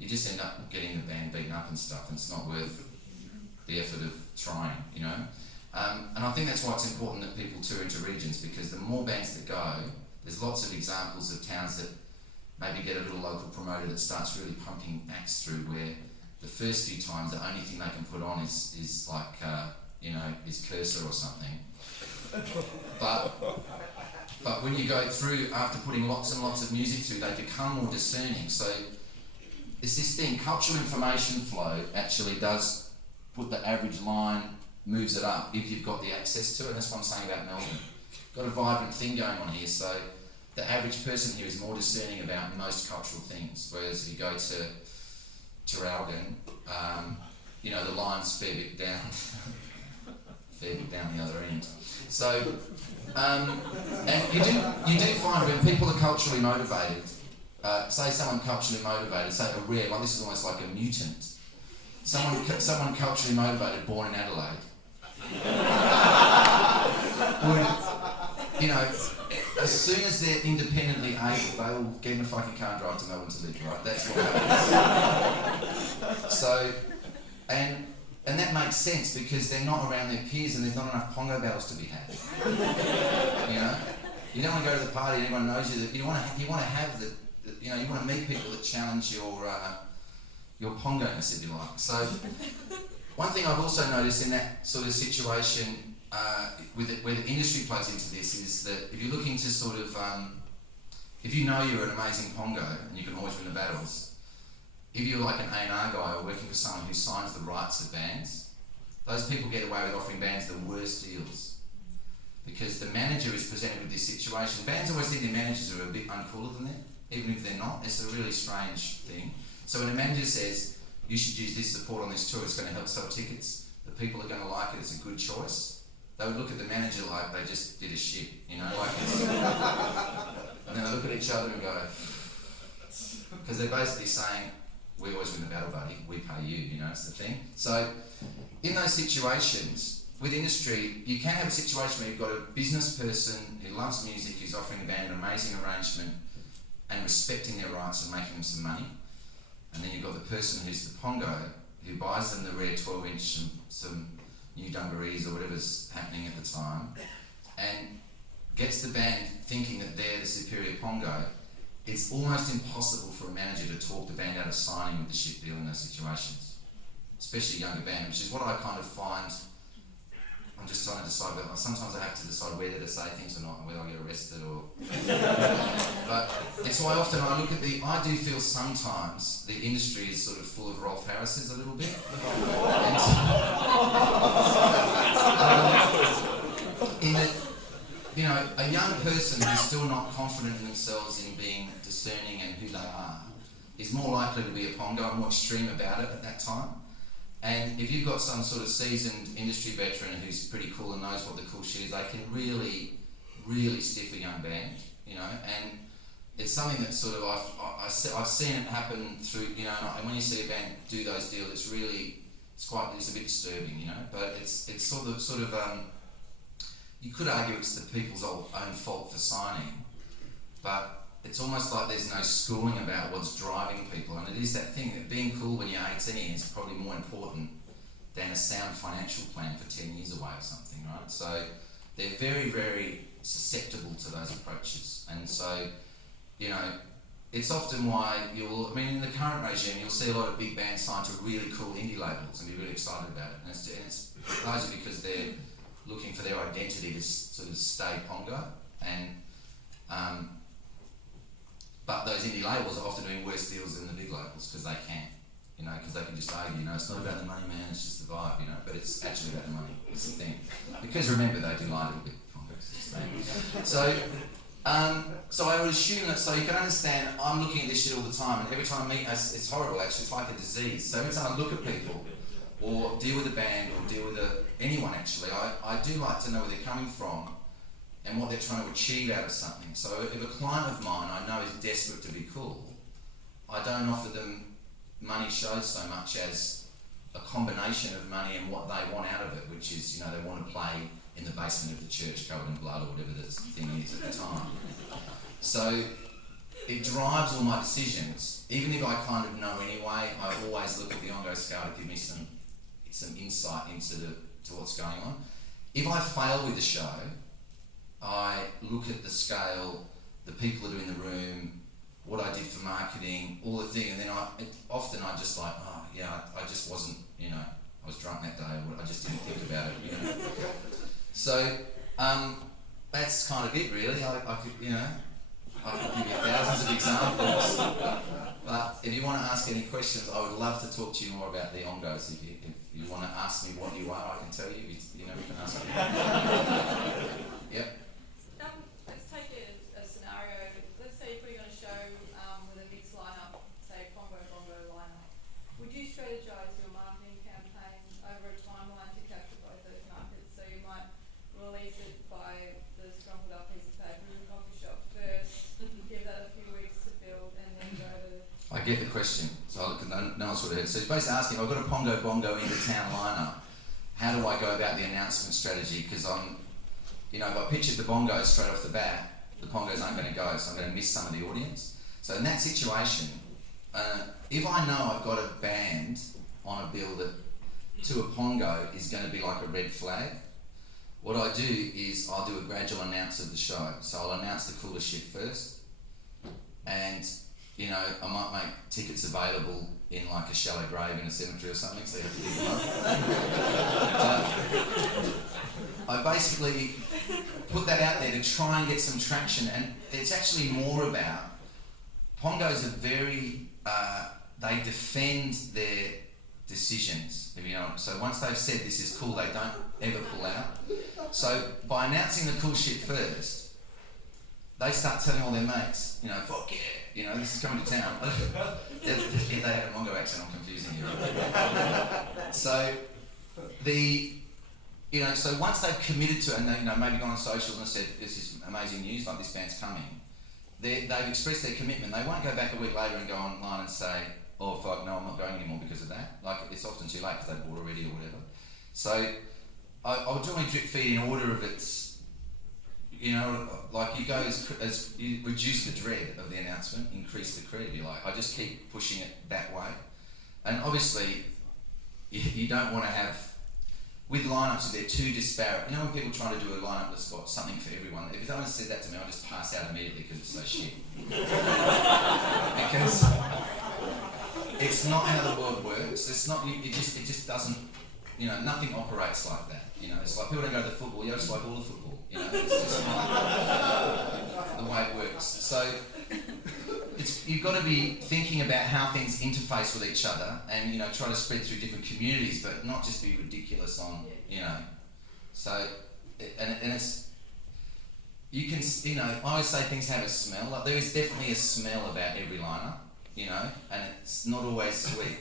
you just end up getting the band beaten up and stuff, and it's not worth the effort of trying, you know. And I think that's why it's important that people tour into regions, because the more bands that go, there's lots of examples of towns that maybe get a little local promoter that starts really pumping acts through, where the first few times the only thing they can put on is like, you know, is Cursor or something. But when you go through, after putting lots and lots of music through, they become more discerning. So it's this thing, cultural information flow actually does put the average line, moves it up if you've got the access to it. And that's what I'm saying about Melbourne. Got a vibrant thing going on here, so the average person here is more discerning about most cultural things. Whereas if you go to Tryin, you know, the line's fair bit down the other end. So, and you do find when people are culturally motivated, say someone culturally motivated, say a rare, like this is almost like a mutant. Someone culturally motivated, born in Adelaide, would, you know, as soon as they're independently able, they will get in a fucking car and drive to Melbourne to live, right? That's what happens. So, and that makes sense, because they're not around their peers and there's not enough pongo battles to be had. You know, you don't want to go to the party and everyone knows you. That you want to have the, you know, you want to meet people that challenge your pongo-ness, if you like. So, one thing I've also noticed in that sort of situation, where the industry plays into this, is that if you're looking to sort of, if you know you're an amazing pongo and you can always win the battles, if you're like an A&R guy or working for someone who signs the rights of bands, those people get away with offering bands the worst deals. Because the manager is presented with this situation. Bands always think their managers are a bit uncooler than them, even if they're not. It's a really strange thing. So when a manager says, you should use this support on this tour, it's going to help sell tickets, that people are going to like it, it's a good choice, they would look at the manager like they just did a shit, you know, like it's, and then they look at each other and go, because they're basically saying, we always win the battle, buddy, we pay you, you know, it's the thing. So in those situations, with industry, you can have a situation where you've got a business person who loves music, who's offering the band an amazing arrangement and respecting their rights and making them some money. And then you've got the person who's the pongo, who buys them the rare 12-inch and some new dungarees or whatever's happening at the time, and gets the band thinking that they're the superior pongo. It's almost impossible for a manager to talk the band out of signing with the shit deal in those situations, especially a younger band, which is what I kind of find. I'm just trying to decide whether, sometimes I have to decide whether to say things or not, and whether I get arrested or... But it's why often I look at I do feel sometimes the industry is sort of full of Rolf Harrises a little bit. In that, you know, a young person who's still not confident in themselves in being discerning and who they are is more likely to be a pongo and more extreme about it at that time. And if you've got some sort of seasoned industry veteran who's pretty cool and knows what the cool shit is, they can really, really stiff a young band, you know. And it's something that sort of I've seen it happen through, you know. And when you see a band do those deals, it's a bit disturbing, you know. But it's sort of you could argue it's the people's own fault for signing, but it's almost like there's no schooling about what's driving people, and it is that thing that being cool when you're 18 is probably more important than a sound financial plan for 10 years away or something, right? So they're very, very susceptible to those approaches, and so, you know, it's often why in the current regime, you'll see a lot of big bands signed to really cool indie labels and be really excited about it, and it's largely because they're looking for their identity to sort of stay pongo, and but those indie labels are often doing worse deals than the big labels because they can, you know, because they can just argue, you know, it's not about the money, man, it's just the vibe, you know, but it's actually about the money, it's the thing. Because remember, they do lie a little bit, So I would assume that, so you can understand, I'm looking at this shit all the time, and every time I meet us, it's horrible actually, it's like a disease. So every time I look at people, or deal with a band, or deal with anyone actually, I do like to know where they're coming from, and what they're trying to achieve out of something. So if a client of mine I know is desperate to be cool, I don't offer them money shows so much as a combination of money and what they want out of it, which is, you know, they want to play in the basement of the church covered in blood or whatever the thing is at the time. So it drives all my decisions. Even if I kind of know anyway, I always look at the Ongo Scale to give me some insight into what's going on. If I fail with the show, I look at the scale, the people that are in the room, what I did for marketing, all the thing, and then I just like, oh yeah, I just wasn't, you know, I was drunk that day, I just didn't think about it, you know. So that's kind of it really. I could, you know, I could give you thousands of examples, but if you want to ask any questions, I would love to talk to you more about the Ongos. If you want to ask me what you are, I can tell you. You know, we can ask me. Yep. Let's take a scenario. Let's say you're putting on a show with a mixed lineup, say Congo Bongo lineup. Would you strategize your marketing campaign over a timeline to capture both those markets? So you might release it by the scrambled up piece of paper in the coffee shop first, give that a few weeks to build, and then go to... I get the question. So no one's sort of heard. So it's basically asking, I've got a Pongo Bongo in the town lineup. How do I go about the announcement strategy? Because you know, if I pictured the bongos straight off the bat, the pongos aren't going to go, so I'm going to miss some of the audience. So in that situation, if I know I've got a band on a bill that to a pongo is going to be like a red flag, what I do is I'll do a gradual announce of the show. So I'll announce the coolest shit first, and you know, I might make tickets available in like a shallow grave in a cemetery or something, so you have to dig them up. I basically put that out there to try and get some traction, and it's actually more about, pongos are very, they defend their decisions, if you know. So once they've said this is cool, they don't ever pull out. So by announcing the cool shit first, they start telling all their mates, you know, fuck yeah, you know, this is coming to town. They have a Mongo accent, I'm confusing you. So So once they've committed to it and they, maybe gone on socials and said, this is amazing news, like this band's coming, they've expressed their commitment. They won't go back a week later and go online and say, oh fuck, no, I'm not going anymore because of that. Like, it's often too late because they've bought already or whatever. So I would generally drip feed in order of its, like you go as you reduce the dread of the announcement, increase the credit, I just keep pushing it that way. And obviously, you don't want to have, with lineups, if they're too disparate, when people try to do a lineup that's got something for everyone, if someone says that to me, I'll just pass out immediately because it's so shit. Because it's not how the world works. It's not, it just doesn't, nothing operates like that. It's like people don't go to the football, you just like all the football. It's just not the way it works. So you've got to be thinking about how things interface with each other and, try to spread through different communities, but not just be ridiculous on, So, and it's, you can, I always say things have a smell. Like, there is definitely a smell about every lineup, and it's not always sweet,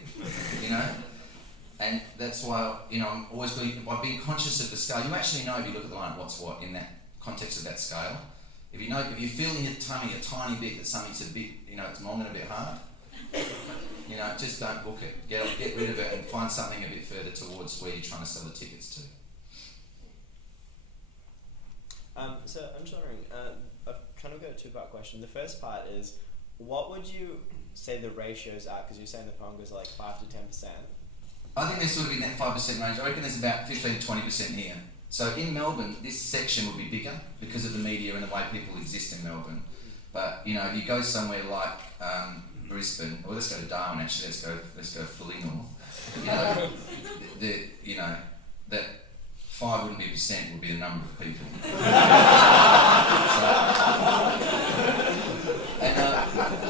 And that's why, I'm always by being conscious of the scale. You actually know if you look at the lineup what's what in that context of that scale. If you feel in your tummy a tiny bit that something's a bit, it's long and a bit hard, just don't book it. Get rid of it and find something a bit further towards where you're trying to sell the tickets to. So I'm just wondering, I've kind of got a two-part question. The first part is, what would you say the ratios are? Because you're saying the Pongos are like 5 to 10%. I think they're sort of in that 5% range. I reckon there's about 15 to 20% here. So in Melbourne, this section will be bigger because of the media and the way people exist in Melbourne. But if you go somewhere like Brisbane, or let's go to Darwin actually. Let's go fully north. That 5 wouldn't be a percent, would be the number of people.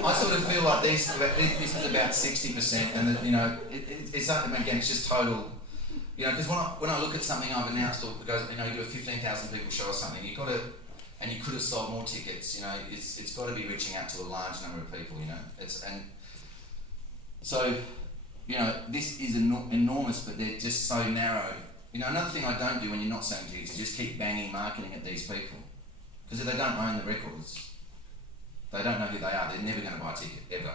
I sort of feel like this is about 60%, and that it's again, it's just total. Because when I look at something I've announced, or goes, you do a 15,000 people show or something, you could have sold more tickets. It's got to be reaching out to a large number of people. This is enormous, but they're just so narrow. Another thing I don't do when you're not selling tickets is just keep banging marketing at these people, because if they don't own the records, they don't know who they are. They're never going to buy a ticket ever.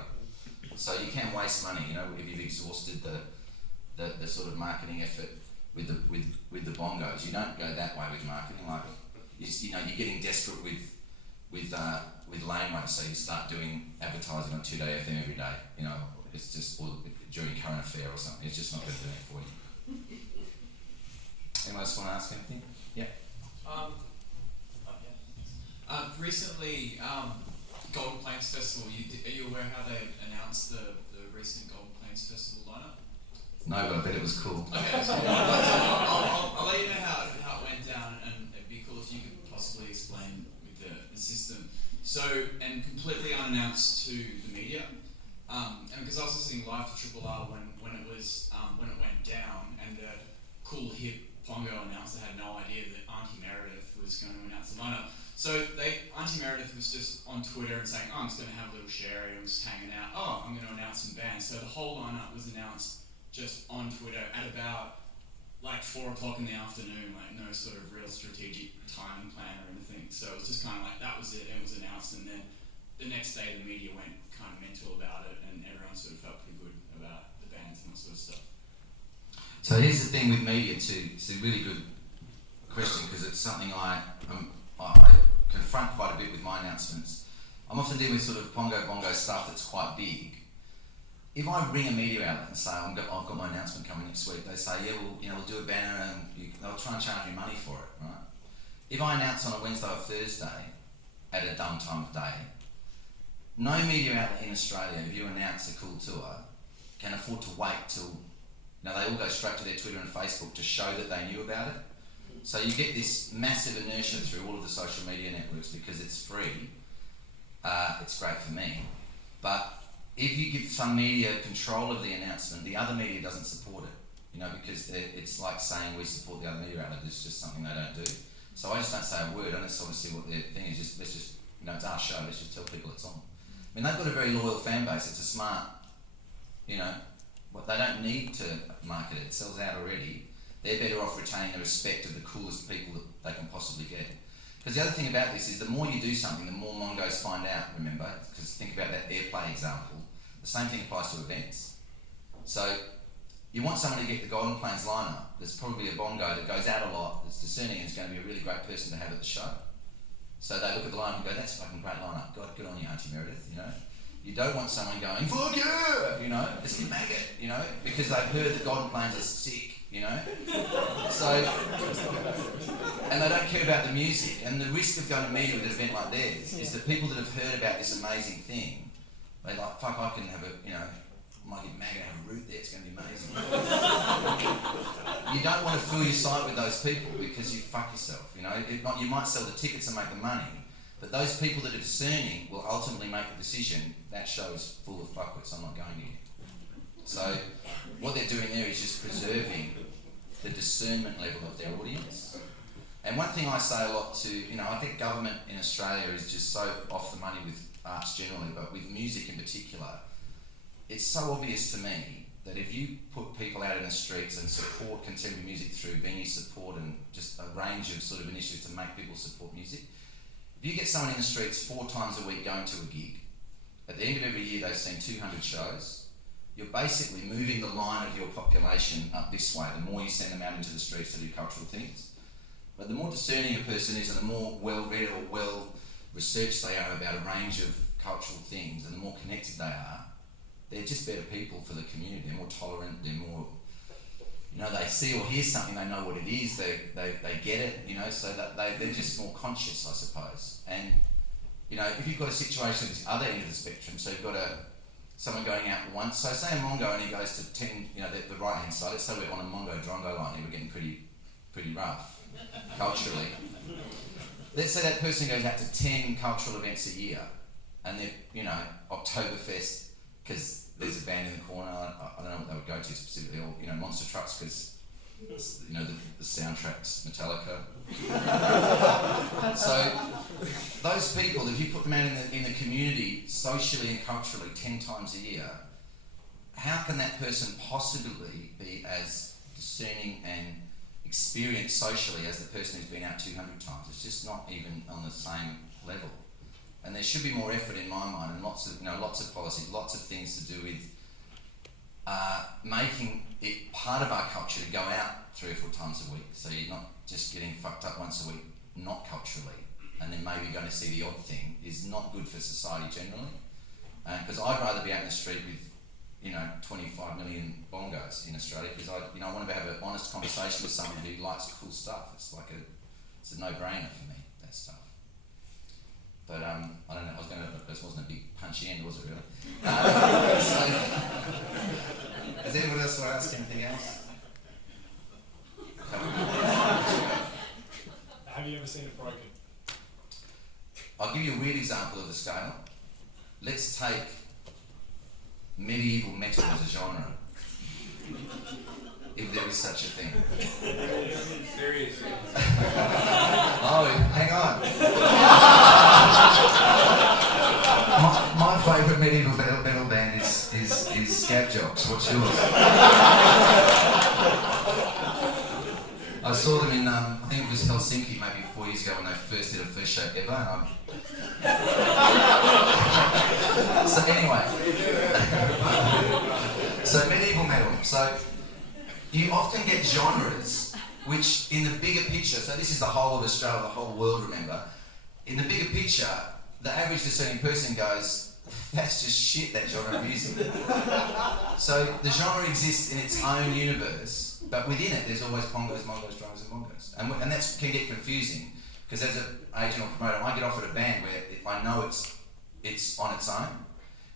So you can waste money. If you've exhausted the sort of marketing effort with the bongos. You don't go that way with marketing. Like you're getting desperate with laneway, so you start doing advertising on 2Day FM every day. It's just during current affair or something. It's just not going to do it for you. Anyone else want to ask anything? Yeah. Recently, Golden Plains Festival. Are you aware how they announced the recent Golden Plains Festival lineup? No, but I bet it was cool. Okay, so I'll let you know how it went down, and it'd be cool if you could possibly explain with the system. So, and completely unannounced to the media, and because I was listening live to Triple R when it went down, and the cool hip Pongo announced they had no idea that Auntie Meredith was going to announce the lineup. So Auntie Meredith was just on Twitter and saying, I'm just going to have a little sherry, I'm just hanging out, I'm going to announce some bands. So the whole lineup was announced just on Twitter at about 4 o'clock in the afternoon, no sort of real strategic timing plan or anything. So it was just kind of that was it, was announced, and then the next day the media went kind of mental about it, and everyone sort of felt pretty good about the bands and that sort of stuff. So here's the thing with media too. It's a really good question, because it's something I confront quite a bit with my announcements. I'm often dealing with sort of bongo stuff that's quite big. If I ring a media outlet and say, I've got my announcement coming next week, they say, we'll do a banner and they'll try and charge me money for it, right? If I announce on a Wednesday or Thursday at a dumb time of day, no media outlet in Australia, if you announce a cool tour, can afford to wait till, they all go straight to their Twitter and Facebook to show that they knew about it. So you get this massive inertia through all of the social media networks because it's free. It's great for me. But if you give some media control of the announcement, the other media doesn't support it. Because it's like saying we support the other media outlet. It's just something they don't do. So I just don't say a word. I just sort of see what their thing is. Let's just it's our show. Let's just tell people it's on. I mean, they've got a very loyal fan base. It's a smart, they don't need to market it. It sells out already. they're better off retaining the respect of the coolest people that they can possibly get. Because the other thing about this is the more you do something, the more Mongos find out, remember? Because think about that airplay example. The same thing applies to events. So you want someone to get the Golden Plains lineup. There's probably a bongo that goes out a lot, that's discerning, and is going to be a really great person to have at the show. So they look at the lineup and go, that's a fucking great lineup. God, good on you, Auntie Meredith, you know. You don't want someone going, fuck yeah, you know, it's a maggot, you know, because they've heard that Golden Plains are sick, you know. So, and they don't care about the music. And the risk of going to media with an event like theirs is that people that have heard about this amazing thing, they're like, fuck, I can have a, you know, I might get maggot, have a root there, it's going to be amazing. You don't want to fill your site with those people because you fuck yourself, you know. You might sell the tickets and make the money, but those people that are discerning will ultimately make the decision, that show is full of fuckwits, I'm not going here. So what they're doing there is just preserving the discernment level of their audience. And one thing I say a lot to, you know, I think government in Australia is just so off the money with arts generally, but with music in particular, it's so obvious to me that if you put people out in the streets and support contemporary music through venue support and just a range of sort of initiatives to make people support music, if you get someone in the streets 4 times a week going to a gig, at the end of every year they've seen 200 shows, you're basically moving the line of your population up this way, the more you send them out into the streets to do cultural things. But the more discerning a person is and the more well-read or well-researched they are about a range of cultural things and the more connected they are, they're just better people for the community. They're more tolerant, they're more, you know, they see or hear something, they know what it is, they get it, you know, so that they're just more conscious, I suppose. And, you know, if you've got a situation at the other end of the spectrum, so you've got someone going out once, so say a Mongo and he goes to 10, you know, the right-hand side, let's say we're on a Mongo-Drongo line, we're getting pretty rough, culturally. Let's say that person goes out to 10 cultural events a year, and they're, you know, Oktoberfest, because there's a band in the corner, I don't know what they would go to specifically, or, you know, Monster Trucks, because, you know, the soundtrack's Metallica. So, those people, if you put them out in the community, socially and culturally, 10 times a year, how can that person possibly be as discerning and experienced socially as the person who's been out 200 times? It's just not even on the same level. And there should be more effort in my mind, and lots of policies, lots of things to do with making it part of our culture to go out 3 or 4 times a week. So you're not just getting fucked up once a week, not culturally, and then maybe going to see the odd thing is not good for society generally. Because I'd rather be out in the street with, you know, 25 million bongos in Australia, because I want to have an honest conversation with someone who likes cool stuff. It's a no-brainer for me, that stuff. But I don't know, this wasn't a big punchy end, was it really? Does anyone else want to ask anything else? Have you ever seen it broken? I'll give you a weird example of the scale. Let's take medieval metal as a genre, if there is such a thing. Seriously. Oh, hang on. My favourite medieval metal band is Scab Jocks. What's yours? I saw them in, I think it was Helsinki maybe 4 years ago when they first did a first show ever. So anyway, so medieval metal. So you often get genres which in the bigger picture, so this is the whole of Australia, the whole world, remember, in the bigger picture, the average discerning person goes, that's just shit, that genre of music. So the genre exists in its own universe, but within it there's always pongos, mongos, drums and bongos. And that can get confusing, because as an agent or promoter, I get offered a band where I know it's on its own.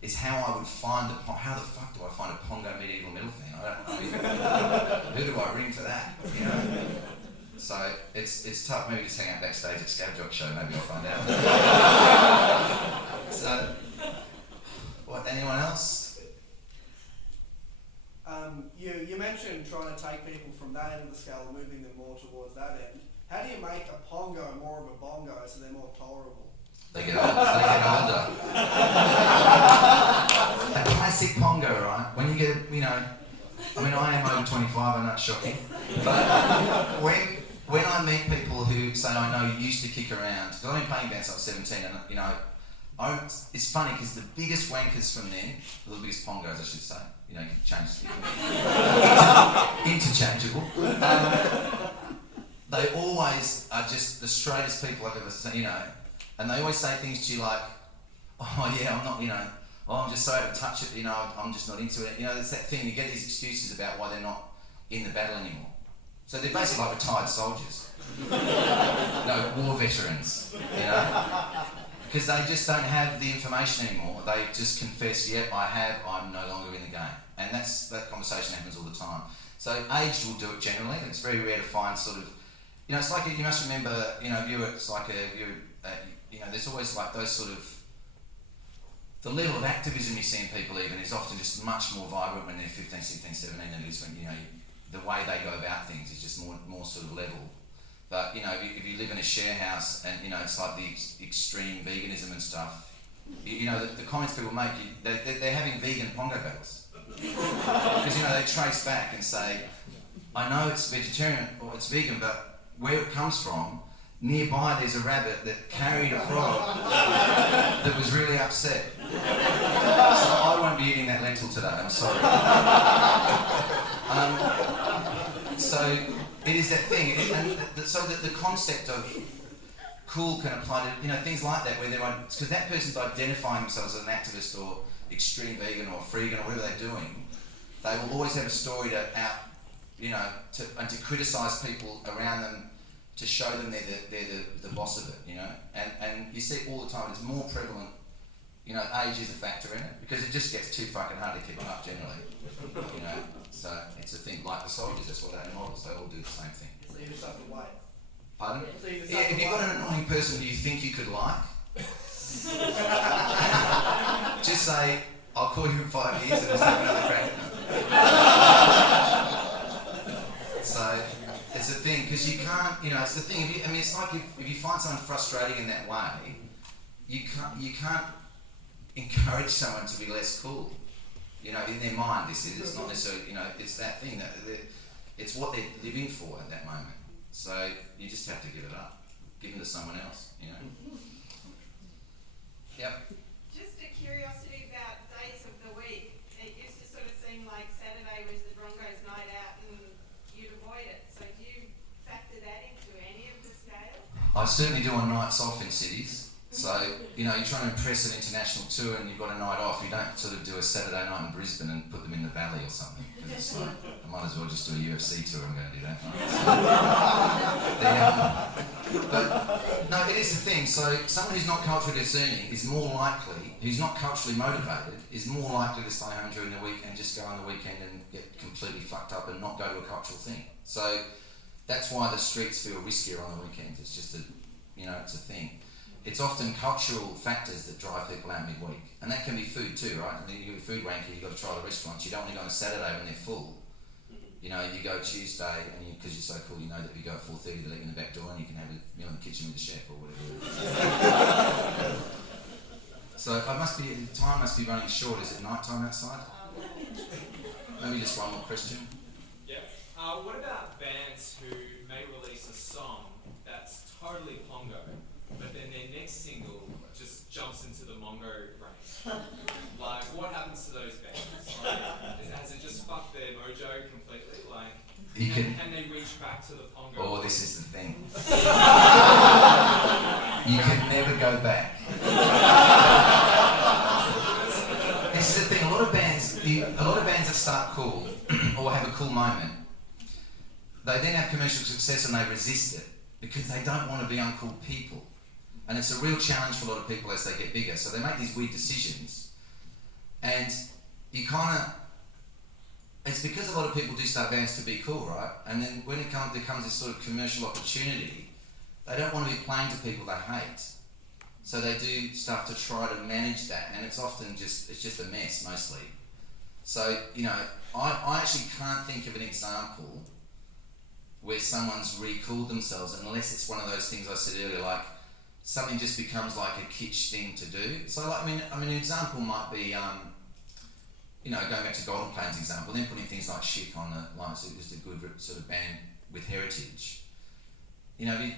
Is how I would find how the fuck do I find a pongo medieval metal fan? I don't know. Who do I ring for that? You know? So it's tough. Maybe just hang out backstage at Scab Jock show. Maybe I'll find out. So, what? Anyone else? You mentioned trying to take people from that end of the scale and moving them more towards that end. How do you make a pongo more of a bongo so they're more tolerable? They get older. A classic pongo, right? When you get, you know, I mean, I am over 25, I know it's shocking. But when I meet people who say, I know you used to kick around, because I've been playing bands since I was 17, and you know, it's funny because the biggest wankers from then, or the biggest pongos I should say, you know, you can change interchangeable. They always are just the straightest people I've ever seen, you know, and they always say things to you like, oh yeah, I'm not, you know, oh I'm just so out of touch, you know, I'm just not into it. You know, it's that thing, you get these excuses about why they're not in the battle anymore. So they're basically like retired soldiers. No, war veterans, you know. Because they just don't have the information anymore. They just confess, yep, I'm no longer in the game. And that conversation happens all the time. So age will do it generally. It's very rare to find sort of, you know, it's like, you must remember, you know, you know, there's always like those sort of, the level of activism you see in people even is often just much more vibrant when they're 15, 16, 17 than it is when, you know, the way they go about things is just more sort of level. But, you know, if you live in a share house and, you know, it's like the extreme veganism and stuff, you know, the comments people make, they're having vegan pongo battles. Because, you know, they trace back and say, I know it's vegetarian or it's vegan, but where it comes from, nearby there's a rabbit that carried a frog that was really upset. So I won't be eating that lentil today, I'm sorry. So it is that thing, so that the concept of cool can apply to, you know, things like that, where because that person's identifying themselves as an activist or extreme vegan or freegan or whatever they're doing, they will always have a story to criticise people around them, to show them they're the boss of it, you know, and you see it all the time. It's more prevalent, you know. Age is a factor in it because it just gets too fucking hard to keep up generally, you know. So it's a thing like the soldiers. That's what they models. They all do the same thing. So you just have to wait. Pardon? So you just Yeah, have if to you've got wait. an annoying person who you think you could like, just say, I'll call you in 5 years and let's have another crack at them. So it's a thing, because you can't, you know, it's the thing. It's like if you find someone frustrating in that way, you can't encourage someone to be less cool. You know, in their mind, this is. It's not necessarily, you know, it's that thing that it's what they're living for at that moment. So you just have to give it up, give them to someone else. You know. Yep. Just a curiosity about days of the week. It used to sort of seem like Saturday was the Broncos' night out and you'd avoid it. So do you factor that into any of the scale? I certainly do on nights off in cities. So, you know, you're trying to impress an international tour and you've got a night off. You don't sort of do a Saturday night in Brisbane and put them in the valley or something. Because it's like, I might as well just do a UFC tour. I'm going to do that. But no, it is the thing. So someone who's not culturally discerning is more likely, who's not culturally motivated, is more likely to stay home during the week and just go on the weekend and get completely fucked up and not go to a cultural thing. So that's why the streets feel riskier on the weekends. It's just it's a thing. It's often cultural factors that drive people out midweek. And that can be food too, right? I mean, you're a food wanker, you've got to try the restaurants. You don't want to go on a Saturday when they're full. You know, you go Tuesday, and because you're so cool, you know that if you go at 4:30, they let you in the back door and you can have a meal in the kitchen with the chef or whatever. So time must be running short. Is it night time outside? Maybe just one more question. Yeah. What about bands who may release a song that's totally Pongo, but then their next single just jumps into the Mongo range? Like, what happens to those bands? Like, has it just fucked their mojo completely? Like, can they reach back to the Pongo? Oh, this is the thing. You can never go back. This is the thing. A lot of bands that start cool or have a cool moment, they then have commercial success and they resist it because they don't want to be uncool people. And it's a real challenge for a lot of people as they get bigger. So they make these weird decisions. And you it's because a lot of people do start bands to be cool, right? And then when it becomes this sort of commercial opportunity, they don't want to be playing to people they hate. So they do stuff to try to manage that, and it's often just a mess mostly. So, you know, I actually can't think of an example where someone's recooled themselves unless it's one of those things I said earlier, like something just becomes like a kitsch thing to do. So, like, I mean, an example might be, going back to Golden Plains example, then putting things like Chic on the lines, it was a good sort of band with heritage. If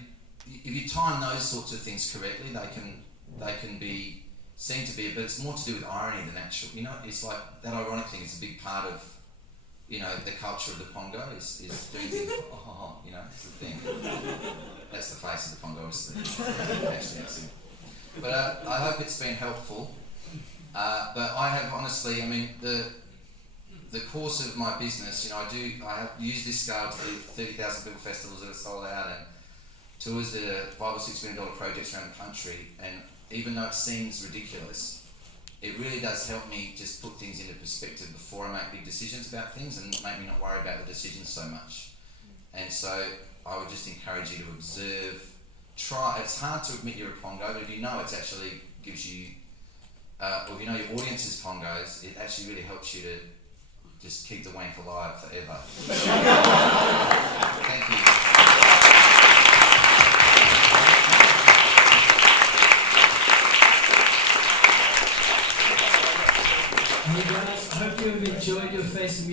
you time those sorts of things correctly, they can be seen to be, but it's more to do with irony than actual. It's like that ironic thing is a big part of, the culture of the Pongo is doing things. It's the thing. That's the face of the Pongo, obviously. Actually, but I hope it's been helpful. But I have honestly, the course of my business, I have used this scale to do 30,000 people festivals that are sold out and tours that are $5 or $6 million projects around the country. And even though it seems ridiculous, it really does help me just put things into perspective before I make big decisions about things and make me not worry about the decisions so much. And so I would just encourage you to observe, try. It's hard to admit you're a Pongo, but if it actually gives you, or if your audience is Pongos, it actually really helps you to just keep the wank alive forever. Thank you. Hey guys, I hope you have enjoyed your face meeting.